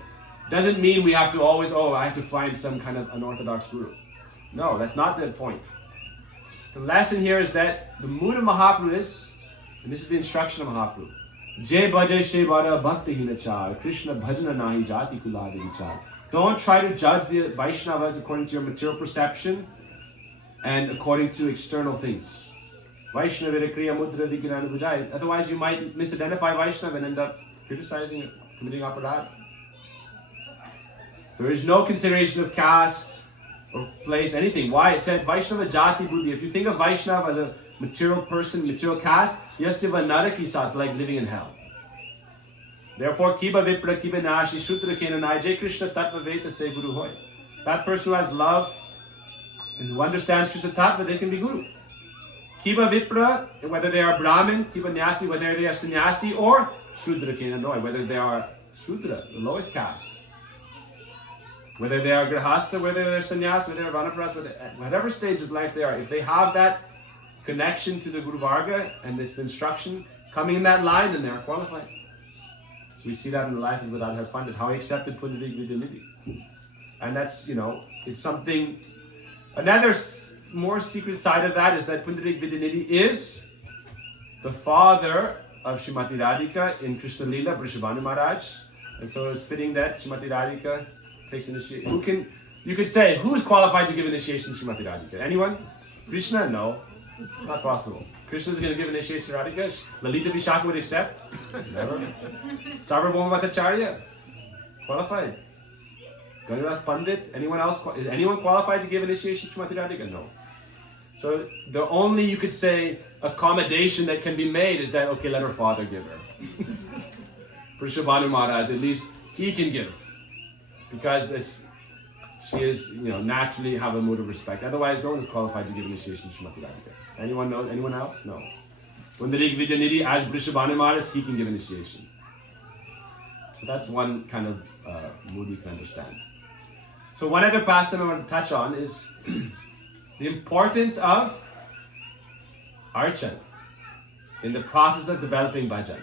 Doesn't mean we have to always, I have to find some kind of unorthodox guru. No, that's not the point. The lesson here is that the mood of Mahaprabhu is, and this is the instruction of Mahaprabhu, Jai bhajai shevara bhakti hinachar, Krishna bhajana nahi jati kuladi vichar. Don't try to judge the Vaishnavas according to your material perception and according to external things. Vaishnava kriya mudra vignana bhujai. Otherwise you might misidentify Vaishnava and end up criticizing it, committing aparadh. There is no consideration of caste or place, anything. Why? It said Vaishnava jati buddhi. If you think of Vaishnava as a material person, material caste, yasiva naraki sa, it's like living in hell. Therefore, kiba vipra kiba nashi sutra kenanai jai Krishna tattva veta se guru hoy. That person who has love and who understands Krishna tattva, they can be guru. Kiba vipra, whether they are Brahmin, kiba nyasi, whether they are sannyasi, or shudra kenanoi, whether they are shudra, the lowest caste. Whether they are grihasta, whether they're sannyas, whether they're vanaprastha, whatever stage of life they are, if they have that connection to the Guru Varga and it's the instruction coming in that line, then they are qualified. So we see that in the life of Gadadhar Pandit, how he accepted Pundarik Vidyanidhi. And that's, it's something, another more secret side of that is that Pundarik Vidyanidhi is the father of Srimati Radhika in Krishna Leela, Vrishabhanu Maharaj. And so it's fitting that Srimati Radhika takes initiation. You could say, who's qualified to give initiation to Srimati Radhika? Anyone? Krishna? No. Not possible. Krishna is going to give initiation to Radhika. Lalita Vishaka would accept? Never. Sarvabhauma Bhattacharya? Qualified. Gauridas Pandit? Anyone else? Is anyone qualified to give initiation to Srimati Radhika? No. So the only, you could say, accommodation that can be made is that, okay, let her father give her. Vrishabhanu Maharaj, at least he can give. Because she is, naturally have a mood of respect. Otherwise, no one is qualified to give initiation to Srimati Radhika. Anyone know? Anyone else? No. Pundarik Vidyanidhi, as Vrishabhanu Maharaj, he can give initiation. So that's one kind of mood we can understand. So one other pastime I want to touch on is the importance of archan in the process of developing bhajan.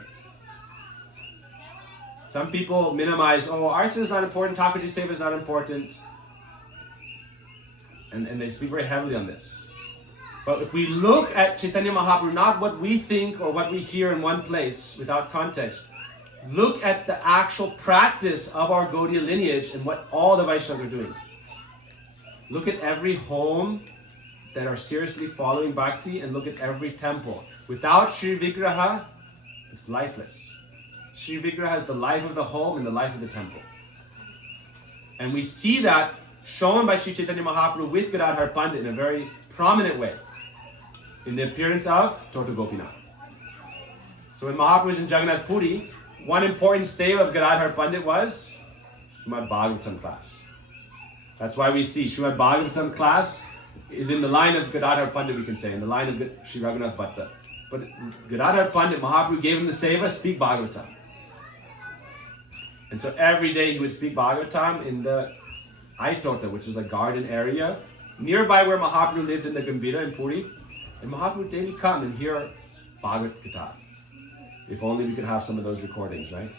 Some people minimize, archan is not important, Thakurji Seva is not important. And they speak very heavily on this. But if we look at Chaitanya Mahaprabhu, not what we think or what we hear in one place without context, look at the actual practice of our Gaudiya lineage and what all the Vaishnavas are doing. Look at every home that are seriously following Bhakti and look at every temple. Without Shri Vigraha, it's lifeless. Shri Vigraha is the life of the home and the life of the temple. And we see that shown by Sri Chaitanya Mahaprabhu with Gadadhar Pandit in a very prominent way in the appearance of Tota Gopinath. So when Mahaprabhu was in Jagannath Puri, one important seva of Gadadhar Pandit was Srimad Bhagavatam class. That's why we see Srimad Bhagavatam class is in the line of Gadadhar Pandit, we can say, in the line of Sri Raghunath Bhatta. But Gadadhar Pandit, Mahaprabhu gave him the seva, speak Bhagavatam. And so every day he would speak Bhagavatam in the Aitota, which is a garden area nearby where Mahaprabhu lived in the Gambhira in Puri. And Mahaprabhu would daily come and hear Bhagavad Gita. If only we could have some of those recordings, right?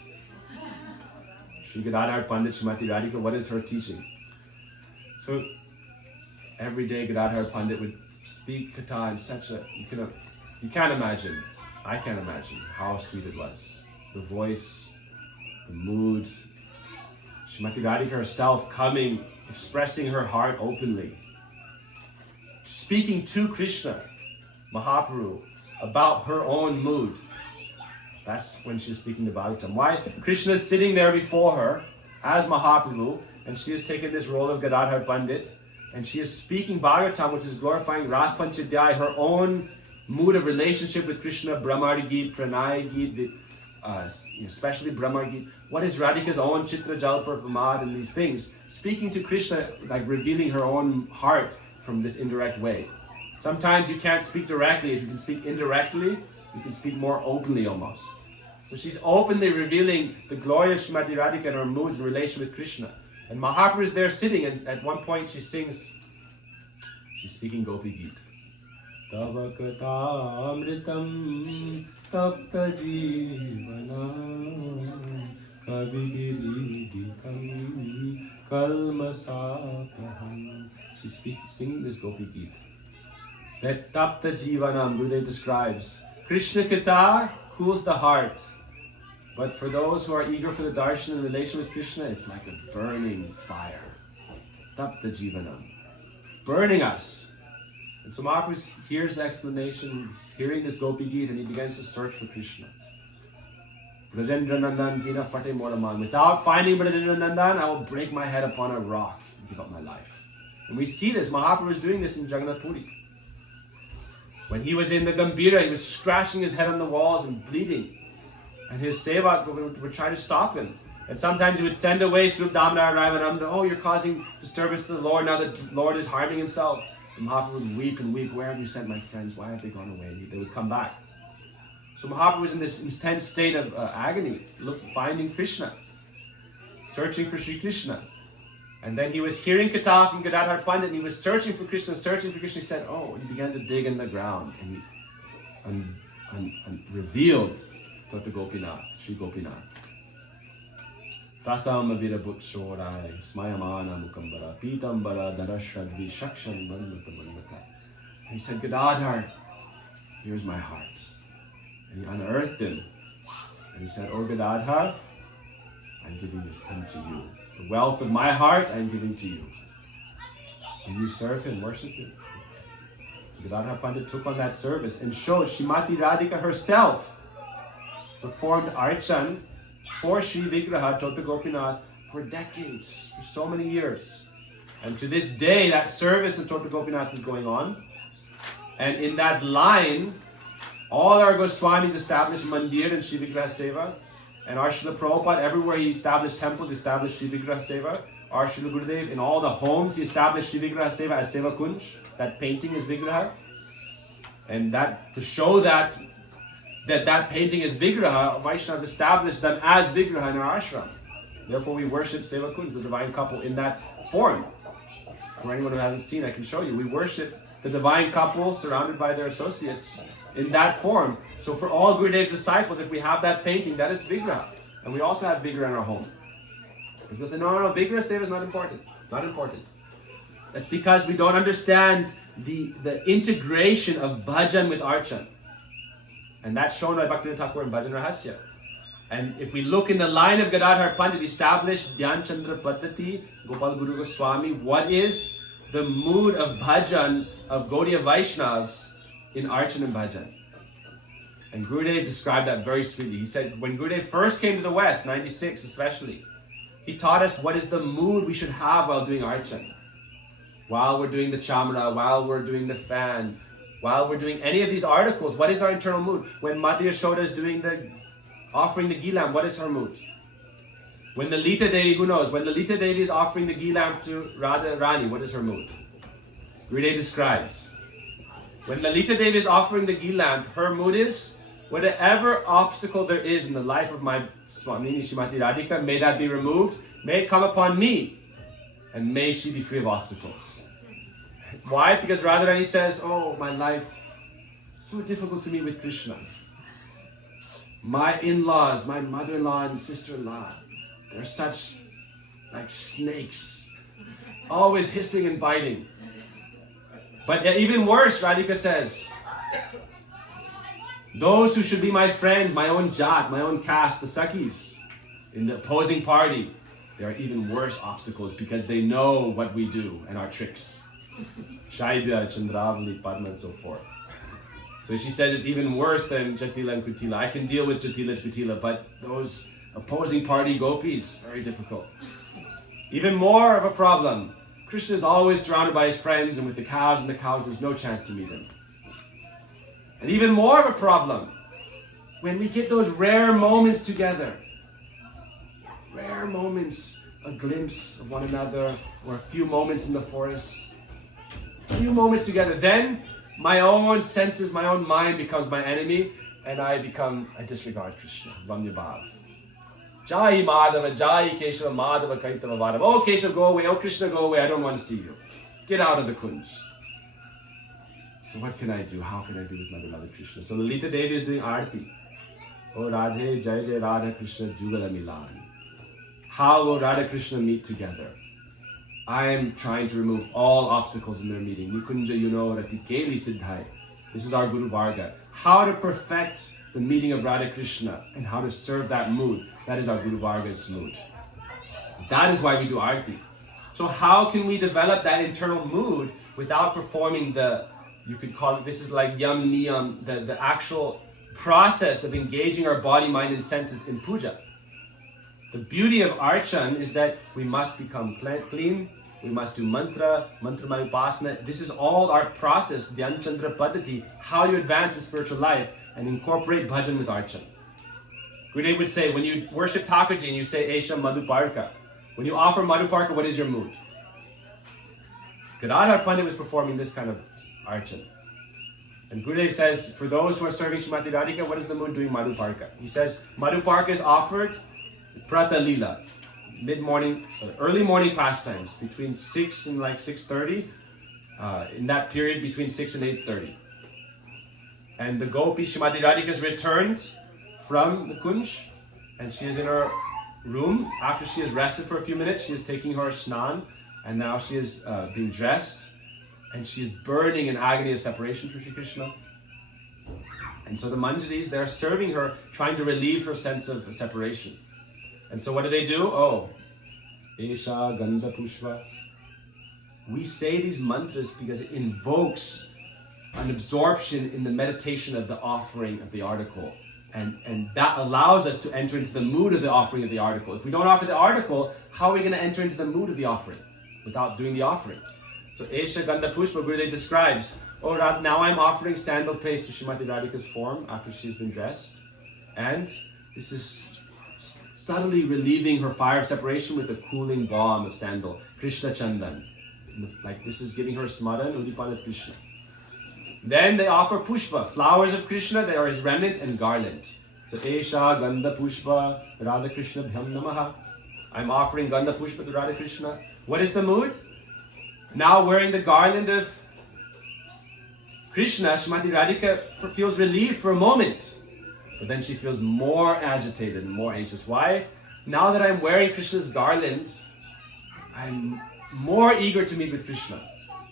Sri Gadadhar Pandit, Srimati Radhika, what is her teaching? So every day Gadadhar Pandit would speak Gita in such a, you can't imagine, I can't imagine how sweet it was. The voice, the moods, Srimati Radhika herself coming, expressing her heart openly. speaking to Krishna, Mahaprabhu, about her own mood. That's when she's speaking to Bhagavatam. Why? Krishna is sitting there before her as Mahaprabhu, and she has taken this role of Gadadhar Pandit, and she is speaking Bhagavatam, which is glorifying Ras Panchadhyay, her own mood of relationship with Krishna, Brahmar Geet, Pranay Geet, especially Brahmar Geet. What is Radhika's own Chitra Jalpar Pramad and these things? Speaking to Krishna, like revealing her own heart from this indirect way. Sometimes you can't speak directly. If you can speak indirectly, you can speak more openly almost. So she's openly revealing the glory of Srimati Radhika and her moods in relation with Krishna. And Mahaprabhu is there sitting, and at one point she's speaking Gopi Geet. Tava katha amritam tapta jivanam kavigiri ditam kalmasapaham. She's singing this Gopi Geet. That tapta jivanam, Gurudev describes. Krishna Katha cools the heart. But for those who are eager for the darshan in relation with Krishna, it's like a burning fire. Tapta jivanam. Burning us. And so Mahaprabhu hears the explanation, he's hearing this Gopi Geet, and he begins to search for Krishna. Brajendra Nandan Vina Fate Moraman. Without finding Brajendra Nandan, I will break my head upon a rock and give up my life. And we see this. Mahaprabhu is doing this in Jagannath Puri. When he was in the Gambhira, he was scratching his head on the walls and bleeding. And his sevak would try to stop him. And sometimes he would send away Srup Damodar Raivanam. Oh, you're causing disturbance to the Lord now that the Lord is harming himself. And Mahaprabhu would weep and weep. Where have you sent my friends? Why have they gone away? And they would come back. So Mahaprabhu was in this intense state of agony, finding Krishna, searching for Sri Krishna. And then he was hearing Katha from Gadadhar Pandit, and he was searching for Krishna. He said, oh, he began to dig in the ground, and he revealed Dr. Gopinath, Sri Gopinath. Tasam avira bhukshorai, smayamana mukambara, pitambara, darashadvi, shakshan bandhata. And he said, Gadadhar, here's my heart. And he unearthed him. And he said, oh Gadadhar, I'm giving him to you. The wealth of my heart I'm giving to you. And you serve him, worship him. Gadadhar Pandit took on that service and showed Srimati Radhika herself performed Archan for Sri Vigraha Tota Gopinath for decades, for so many years. And to this day, that service in Tota Gopinath is going on. And in that line, all our Goswamis established Mandir and Sri Vigraha Seva. And our Srila Prabhupada, everywhere he established temples, he established Sri Vigraha Seva. Our Srila Gurudev, in all the homes, he established Sri Vigraha Seva as Seva Kunj. That painting is Vigraha. And that, to show that painting is Vigraha, Vaishnavas established them as Vigraha in our ashram. Therefore we worship Seva Kunj, the divine couple, in that form. For anyone who hasn't seen, I can show you. We worship the divine couple surrounded by their associates in that form. So for all Gurudev's disciples, if we have that painting, that is Vigraha. And we also have Vigraha in our home. People say, no, Vigraha Seva is not important. Not important. That's because we don't understand the integration of bhajan with archan. And that's shown by Bhaktivinoda Thakur in Bhajan Rahasya. And if we look in the line of Gadadhar Pandit, established Dhyan Chandra Pattati, Gopal Guru Goswami, what is the mood of bhajan of Gaudiya Vaishnavas in Archan and Bhajan? And Gurudev described that very sweetly. He said, when Gurudev first came to the West, 96 especially, he taught us what is the mood we should have while doing Archan. While we're doing the Chamra, while we're doing the fan, while we're doing any of these articles, what is our internal mood? When Mata Yashoda is offering the ghee lamp, what is her mood? When the Lita Devi, who knows? When the Lita Devi is offering the ghee lamp to Radha Rani, what is her mood? Gurudev describes. When Lalita Devi is offering the ghee lamp, her mood is, whatever obstacle there is in the life of my Swamini Srimati Radhika, may that be removed, may it come upon me, and may she be free of obstacles. Why? Because Radharani says, oh, my life, so difficult to meet with Krishna. My in-laws, my mother-in-law and sister-in-law, they're such like snakes, always hissing and biting. But even worse, Radhika says, those who should be my friends, my own jat, my own caste, the Sakhis, in the opposing party, there are even worse obstacles because they know what we do and our tricks. Shaidya, Chandravali, Padma, and so forth. So she says it's even worse than Jatila and Kutila. I can deal with Jatila and Kutila, but those opposing party gopis, very difficult. Even more of a problem. Krishna is always surrounded by his friends, and with the cows, there's no chance to meet him. And even more of a problem, when we get those rare moments together, rare moments, a glimpse of one another, or a few moments in the forest, a few moments together, then my own senses, my own mind becomes my enemy, and I disregard Krishna, Vamyabhav. Jai Madhava, Jai Keshava, Madhava, Kaitava, Vadava. Oh Keshav, go away. Oh Krishna, go away. I don't want to see you. Get out of the kunj. So what can I do? How can I be with my beloved Krishna? So Lalita Devi is doing Aarti. Oh Radhe, Jai Jai Radha Krishna, Jugala Milan. How will Radha Krishna meet together? I am trying to remove all obstacles in their meeting. Nikunja Yuno Rati Keli Siddhai. This is our Guru Varga. How to perfect the meeting of Radha Krishna and how to serve that mood. That is our Guru Varga's mood. That is why we do Aarti. So how can we develop that internal mood without performing you could call it, this is like yam niyam, the actual process of engaging our body, mind, and senses in puja. The beauty of Archan is that we must become clean, we must do mantra, mantra upasana. This is all our process, Dhyan Chandra Paddhati, how you advance in spiritual life and incorporate bhajan with Archan. Gurudev would say, when you worship Thakurji and you say Esha Madhuparka, when you offer Madhuparka, what is your mood? Gadadhar Pandit was performing this kind of Archan. And Gurudev says, for those who are serving Srimati Radhika, what is the mood doing Madhuparka? He says, Madhuparka is offered Prata Lila, mid-morning, early morning pastimes, between 6 and like 6:30, in that period between 6 and 8:30. And the Gopi, Srimati Radhika, has returned from the Kunj, and she is in her room. After she has rested for a few minutes, she is taking her snan, and now she is being dressed, and she is burning in agony of separation from Shri Krishna. And so the Manjaris, they're serving her, trying to relieve her sense of separation. And so what do? Oh, Esha Gandha Pushpa. We say these mantras because it invokes an absorption in the meditation of the offering of the article. And that allows us to enter into the mood of the offering of the article. If we don't offer the article, how are we going to enter into the mood of the offering without doing the offering? So Esha Gandha Pushpa, Gurudev describes, oh, now I'm offering sandal paste to Srimati Radhika's form after she's been dressed. And this is subtly relieving her fire of separation with a cooling balm of sandal, Krishna Chandan. Like this is giving her smaran, Udipan of Krishna. Then they offer pushpa, flowers of Krishna, they are his remnants, and garland. So Esha Gandha Pushpa Radha Krishna Bhyam Namaha. I'm offering Gandha Pushpa to Radha Krishna. What is the mood? Now wearing the garland of Krishna, Srimati Radhika feels relieved for a moment. But then she feels more agitated and more anxious. Why? Now that I'm wearing Krishna's garland, I'm more eager to meet with Krishna.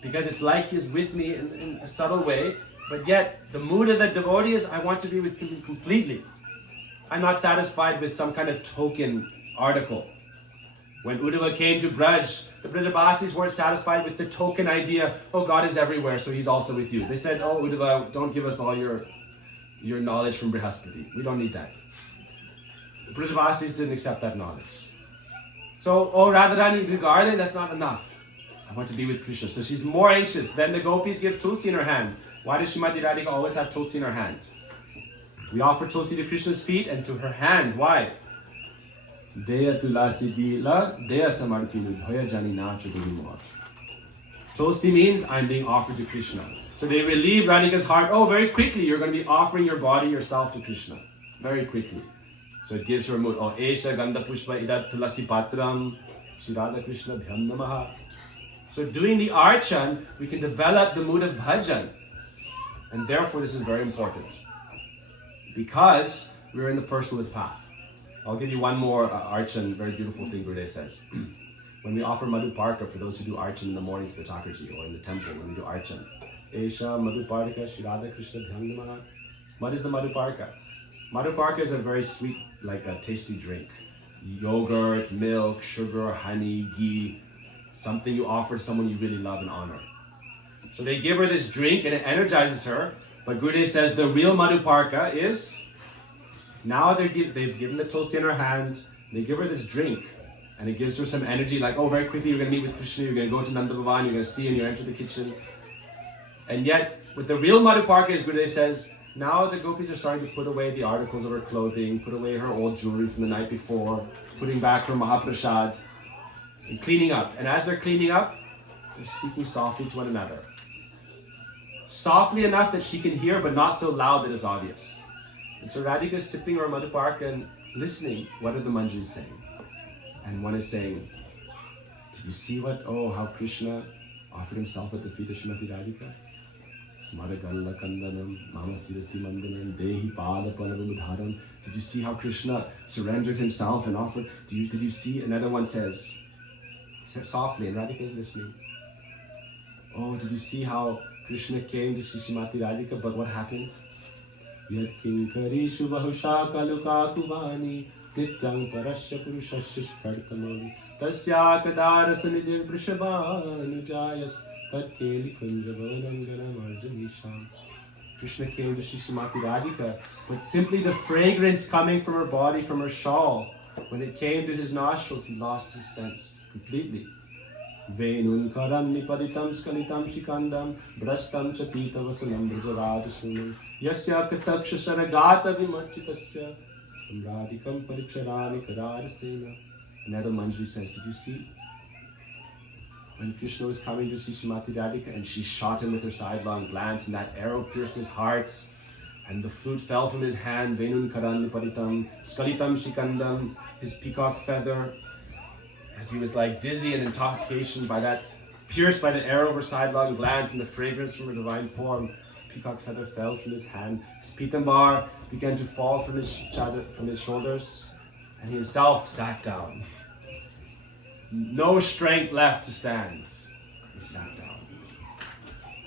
Because it's like he's with me in a subtle way, but yet the mood of the devotee is I want to be with him completely. I'm not satisfied with some kind of token article. When Uddhava came to Braj, the Brajabasis weren't satisfied with the token idea, oh, God is everywhere, so he's also with you. They said, oh, Uddhava, don't give us all your knowledge from Brihaspati. We don't need that. The Brajabasis didn't accept that knowledge. So, oh, Radharani, the garland, that's not enough. I want to be with Krishna. So she's more anxious. Then the gopis give tulsi in her hand. Why does Srimati Radhika always have tulsi in her hand? We offer tulsi to Krishna's feet and to her hand. Why? Deya tulasi dila, deya samarpinu, dhoya jani nacha gurumor. Tulsi means I'm being offered to Krishna. So they relieve Radhika's heart. Oh, very quickly, you're going to be offering your body, yourself to Krishna. Very quickly. So it gives her a mood. Oh, Esha Gandha Pushpa Idat Tulasi Patram, Shri Radha Krishna Bhyam Namaha. So doing the archan, we can develop the mood of bhajan. And therefore this is very important. Because we're in the personalist path. I'll give you one more archan, very beautiful thing Gurudev says. When we offer Madhuparka for those who do archan in the morning to the Thakurji or in the temple when we do archan. Esha Madhuparka Shri Radha Krishna Bhyam Namaha. What is the Madhuparka? Madhuparka is a very sweet, like a tasty drink. Yogurt, milk, sugar, honey, ghee. Something you offer to someone you really love and honor. So they give her this drink and it energizes her. But Gurudev says the real Madhuparka is, now they've given the tulsi in her hand, they give her this drink. And it gives her some energy, like, oh, very quickly you're going to meet with Krishna, you're going to go to Nanda Bhavan, you're going to see and you enter the kitchen. And yet, with the real Madhuparka, as Gurudev says, now the gopis are starting to put away the articles of her clothing, put away her old jewelry from the night before, putting back her Mahaprasad, and cleaning up. And as they're cleaning up, they're speaking softly to one another. Softly enough that she can hear, but not so loud that it's obvious. And so Radhika is sipping her Madhuparka and listening. What are the manjaris saying? And one is saying, did you see how Krishna offered himself at the feet of Srimati Radhika? Smaragalla kandanam, mama sirasi mandanam, dehi pada palavamudharam. Did you see how Krishna surrendered himself and offered? Did you see? Another one says, softly, and Radhika is listening. Oh, did you see how Krishna came to Srimati Radhika, but what happened? Yad kinkarishu bahusha kaluka kuvani nityang parasya purushasya shkartamami tasya kadarasa nidir vrishabhanujayas tatkeli kunjavalanganam arjanisham. Krishna came to Srimati Radhika, but simply the fragrance coming from her body, from her shawl, when it came to his nostrils, he lost his sense completely. Venun karan nipaditam skalitam shikandam brastam chatita vasalam brajarajashunam yasya kataksha saragata vimachitasya radhikam paricharani kararasena. Another manjari says, did you see when Krishna was coming to see Srimati Radhika and she shot him with her sidelong glance and that arrow pierced his heart and the flute fell from his hand, Venun karan nipaditam skalitam shikandam, his peacock feather, as he was like dizzy and intoxication by that, pierced by the arrow of her sidelong glance and the fragrance from her divine form, peacock feather fell from his hand. His pitambar began to fall from his shoulders, and he himself sat down. No strength left to stand. He sat down.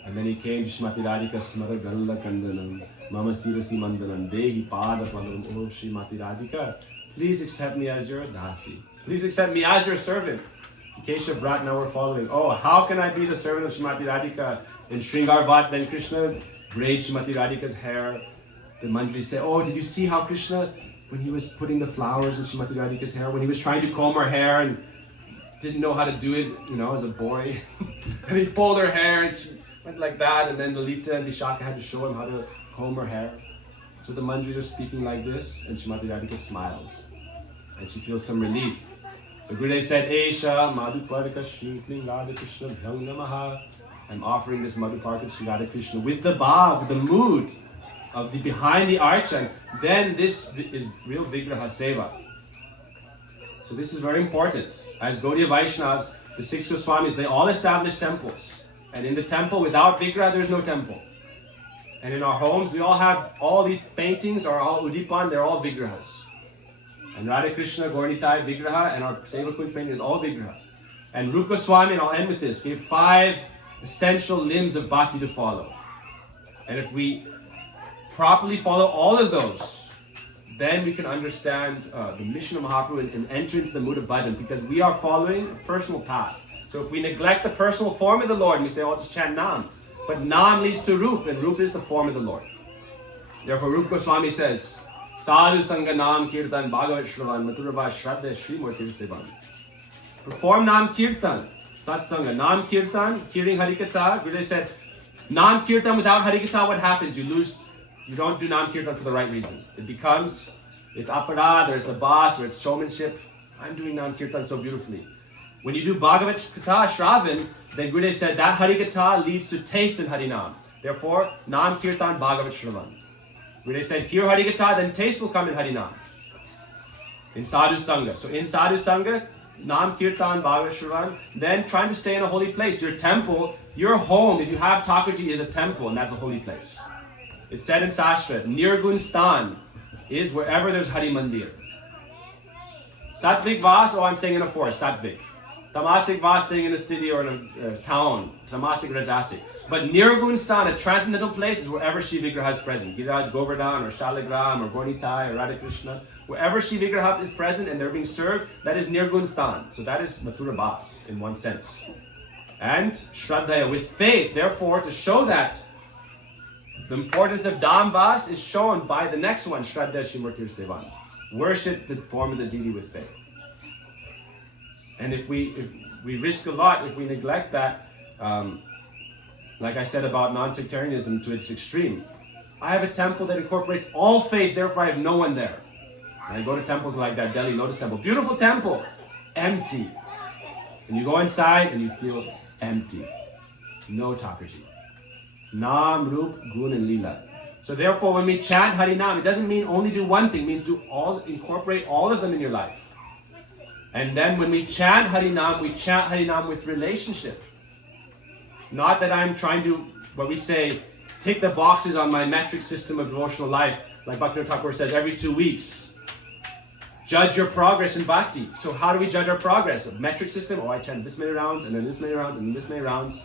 And then he came to Srimati Radhika, Smara Galla Kandanam, Mama Sirasi Mandanam, Dehi Pada Panam, O Srimati Radhika, please accept me as your dasi. Please accept me as your servant. Keshav Brat, now we're following. Oh, how can I be the servant of Srimati Radhika? In Shringar Vat, then Krishna braided Srimati Radhika's hair. The manjari say, oh, did you see how Krishna, when he was putting the flowers in Srimati Radhika's hair, when he was trying to comb her hair and didn't know how to do it, as a boy. And he pulled her hair and she went like that, and then Lalita and Vishaka had to show him how to comb her hair. So the manjaris are speaking like this, and Srimati Radhika smiles. And she feels some relief. So Gurudev said, Esha Madhuparka Shri Radha Krishna Bhyang Namaha. I'm offering this Madhuparka to Radha Krishna with the bhav, the mood of the behind the arch, and then this is real Vigraha Seva. So this is very important. As Gaudiya Vaishnavas, the 6 Goswamis, they all establish temples. And in the temple, without Vigraha, there's no temple. And in our homes, we all have all these paintings, are all Udipan, they're all Vigrahas. And Radha Krishna, Gaurnitai, Vigraha, and our Seva Kunj painting is all Vigraha. And Rupa Goswami, and I'll end with this, gave 5 essential limbs of bhakti to follow. And if we properly follow all of those, then we can understand the mission of Mahaprabhu and enter into the mood of bhajan, because we are following a personal path. So if we neglect the personal form of the Lord and we say, oh, just chant Nam, but Nam leads to Rup, and Rup is the form of the Lord. Therefore, Rupa Goswami says, Sadhu Sangha Nam Kirtan Bhagavat Shravan Mathurava Shraddha Srimurti Sevan. Perform Nam Kirtan, Satsanga. Nam Kirtan, hearing Harikatha. Gurudev said, Nam Kirtan without Harikatha, what happens? You don't do Nam Kirtan for the right reason. It's aparad, or it's a boss, or it's showmanship. I'm doing Nam Kirtan so beautifully. When you do Bhagavat Katha Shravan, then Gurudev said that Harikatha leads to taste in Harinam. Therefore, Nam Kirtan Bhagavat Shravan. Gurudev said, hear Harikatha, then taste will come in Harinam. In Sadhu Sangha. So in Sadhu Sangha, Nam Kirtan Bhagavat Shravan, then trying to stay in a holy place. Your temple, your home, if you have Thakurji, is a temple, and that's a holy place. It's said in Sastra, Nirgun Stan is wherever there's Hari Mandir. Satvik Vas, I'm staying in a forest, Satvik. Tamasik Vas, staying in a city or in a town, Tamasik Rajasik. But Nirgun Stan, a transcendental place, is wherever Shri Vigraha is present. Giriraj Govardhan or Shaligram or Gaurnitai or Radha Krishna. Wherever Shri Vigraha is present and they're being served, that is Nirgun Stan. So that is Mathura Bas in one sense. And Shraddhaya, with faith. Therefore, to show that the importance of Damvas is shown by the next one, Shraddha Shrimurtir Sevan. Worship the form of the deity with faith. And if we risk a lot if we neglect that, like I said about non-sectarianism to its extreme. I have a temple that incorporates all faith, therefore I have no one there. And I go to temples like that Delhi Lotus Temple. Beautiful temple, empty. And you go inside and you feel empty. No Thakurji. Naam, Roop, Gun and Leela. So therefore when we chant Harinam, it doesn't mean only do one thing, it means incorporate all of them in your life. And then when we chant Harinam with relationship. Not that I'm trying to, what we say, tick the boxes on my metric system of devotional life, like Bhaktivinoda Thakur says, every 2 weeks. Judge your progress in bhakti. So how do we judge our progress? A metric system, I chant this many rounds, and then this many rounds, and then this many rounds.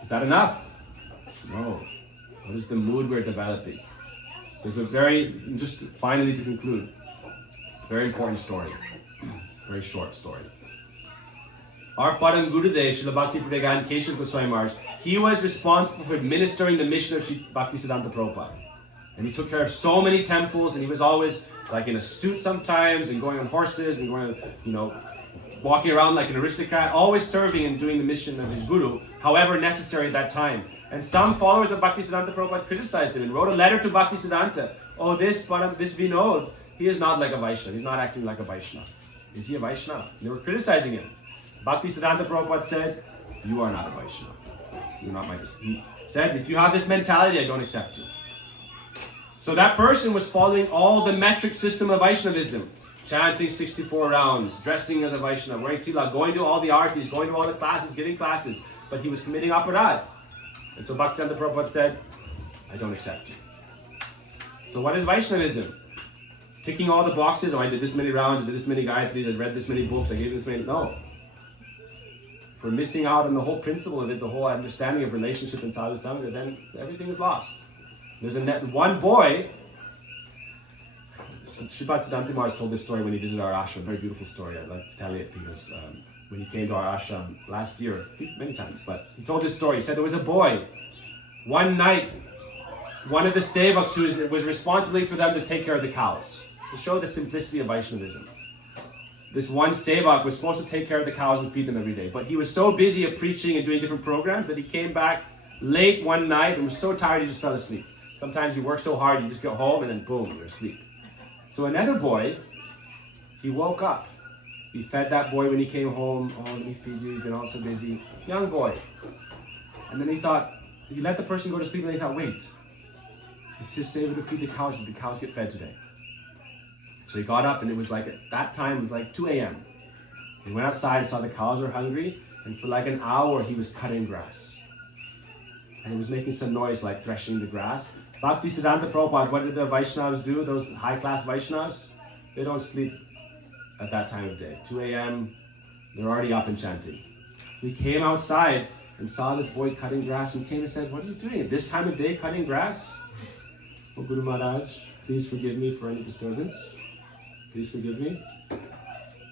Is that enough? No. What is the mood we're developing? There's just finally to conclude, very important story. Very short story. Our Param Gurudev, Srila Bhakti Pragan Keshav Goswami Maharaj, he was responsible for administering the mission of Sri Bhaktisiddhanta Prabhupada. And he took care of so many temples, and he was always like in a suit sometimes, and going on horses, and going, walking around like an aristocrat, always serving and doing the mission of his guru, however necessary at that time. And some followers of Bhaktisiddhanta Prabhupada criticized him and wrote a letter to Bhaktisiddhanta. Oh, this Vinod, he is not like a Vaishnava. He's not acting like a Vaishnava. Is he a Vaishnava? They were criticizing him. Bhaktisiddhanta Prabhupada said, you are not a Vaishnava. You're not my disciple. He said, if you have this mentality, I don't accept you. So that person was following all the metric system of Vaishnavism. Chanting 64 rounds, dressing as a Vaishnava, wearing tilak, going to all the artis, going to all the classes, getting classes. But he was committing aparad. And so Bhaktisiddhanta Prabhupada said, I don't accept you. So what is Vaishnavism? Ticking all the boxes, I did this many rounds, I did this many gayatris, I read this many books, I gave this many... No. If we're missing out on the whole principle of it, the whole understanding of relationship in sadhu sangha, then everything is lost. There's one boy, Sripad Siddhanta Maharaj told this story when he visited our ashram, very beautiful story, I'd like to tell it because when he came to our ashram last year, many times, but he told this story. He said there was a boy, one night, one of the sevaks who was responsible for them to take care of the cows, to show the simplicity of Vaishnavism. This one sevak was supposed to take care of the cows and feed them every day, but he was so busy at preaching and doing different programs that he came back late one night and was so tired he just fell asleep. Sometimes you work so hard, you just go home and then boom, you're asleep. So another boy, he woke up. He fed that boy when he came home. Oh, let me feed you, you've been all so busy. Young boy. And then he let the person go to sleep and he thought, wait, it's his seva to feed the cows, the cows get fed today. So he got up and it was like, at that time, it was like 2 a.m. He went outside and saw the cows were hungry, and for like an hour he was cutting grass. And he was making some noise like threshing the grass. Bhaktisiddhanta Prabhupada, what did the Vaishnavas do, those high-class Vaishnavas? They don't sleep at that time of day. 2 a.m., they're already up and chanting. He came outside and saw this boy cutting grass and came and said, what are you doing at this time of day cutting grass? Oh, Guru Maharaj, please forgive me for any disturbance. Please forgive me.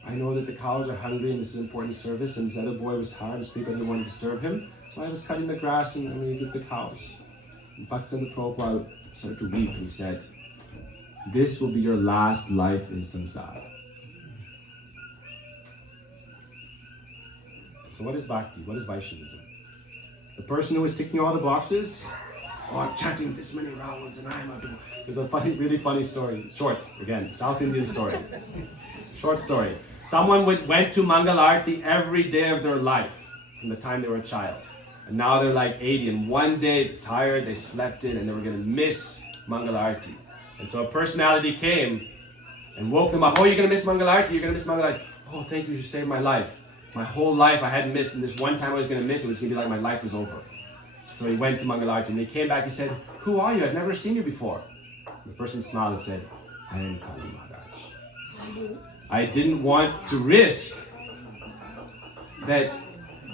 I know that the cows are hungry and this is an important service, and this other boy was tired of sleep, I didn't want to disturb him. So I was cutting the grass and I'm going to give the cows. And Bhaktisiddhanta Prabhupada started to weep and he said, this will be your last life in samsara. So what is bhakti? What is Vaishnavism? The person who is ticking all the boxes, I'm chanting this many rounds and I'm a... There's a really funny story. Short, again, South Indian story. Short story. Someone went to Mangal Arati every day of their life from the time they were a child. And now they're like 80, and one day, tired, they slept in and they were going to miss Mangal Arati. And so a personality came and woke them up. Oh, you're going to miss Mangal Arati, you're going to miss Mangal Arati. Oh, thank you, you saved my life. My whole life I hadn't missed, and this one time I was going to miss, it was going to be like my life was over. So he went to Mangal Arati, and he came back, he said, who are you? I've never seen you before. The person smiled and said, I am Kali Maharaj. I didn't want to risk that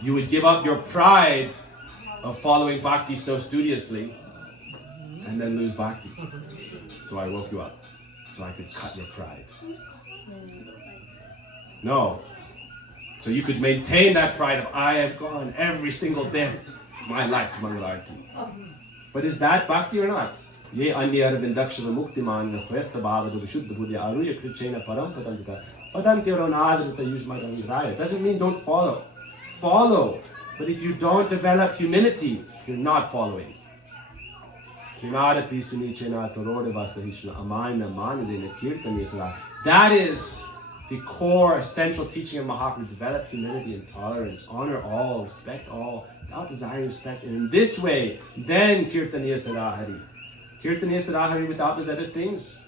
you would give up your pride of following bhakti so studiously and then lose bhakti. So I woke you up so I could cut your pride. No. So you could maintain that pride of, I have gone every single day of my life to Mangalarti. But is that bhakti or not? Ye anya arvindakshava muktiman nastvesta bhavadu vishuddha buddhya aruya krichena param padantita padantiro nadrita yujmadangraya. Doesn't mean don't follow. Follow. But if you don't develop humility, you're not following. That is the core essential teaching of Mahaprabhu. Develop humility and tolerance, honor all, respect all, without desiring respect. And in this way, then Kirtaniya Sadahari. Kirtaniya Sadahari without those other things,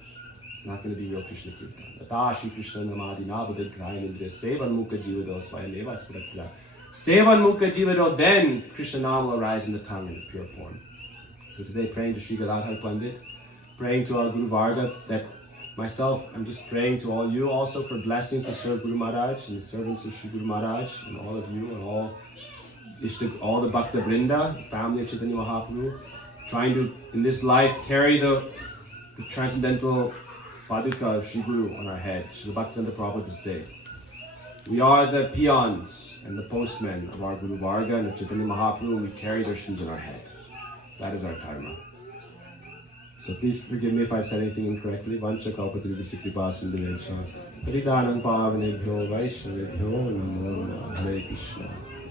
it's not going to be real Krishna Kirtan. Atashi Krishna Namadi Nabadid Krayanindra Sevan Mukha Jivado Swayameva Spratla. Sevan Mukha Jivado, then Krishna Nama will arise in the tongue in its pure form. So today, praying to Sri Gadadhar Pandit, praying to our Guru Varga, that myself, I'm just praying to all you also for blessing to serve Guru Maharaj and the servants of Sri Guru Maharaj and all of you and all the Bhakta Vrinda, family of Chaitanya Mahaprabhu, trying to, in this life, carry the transcendental Paduka of Sri Guru on our head. Srila Bhaktisiddhanta Prabhupada would say, we are the peons and the postmen of our Guru Varga and of Chaitanya Mahaprabhu, and we carry their shoes on our head. That is our dharma. So please forgive me if I've said anything incorrectly. Vancha kalpatrivishya kripa sindhuvesha. Paridanam pavanebhyo vaishnavebhyo namo Hare Krishna.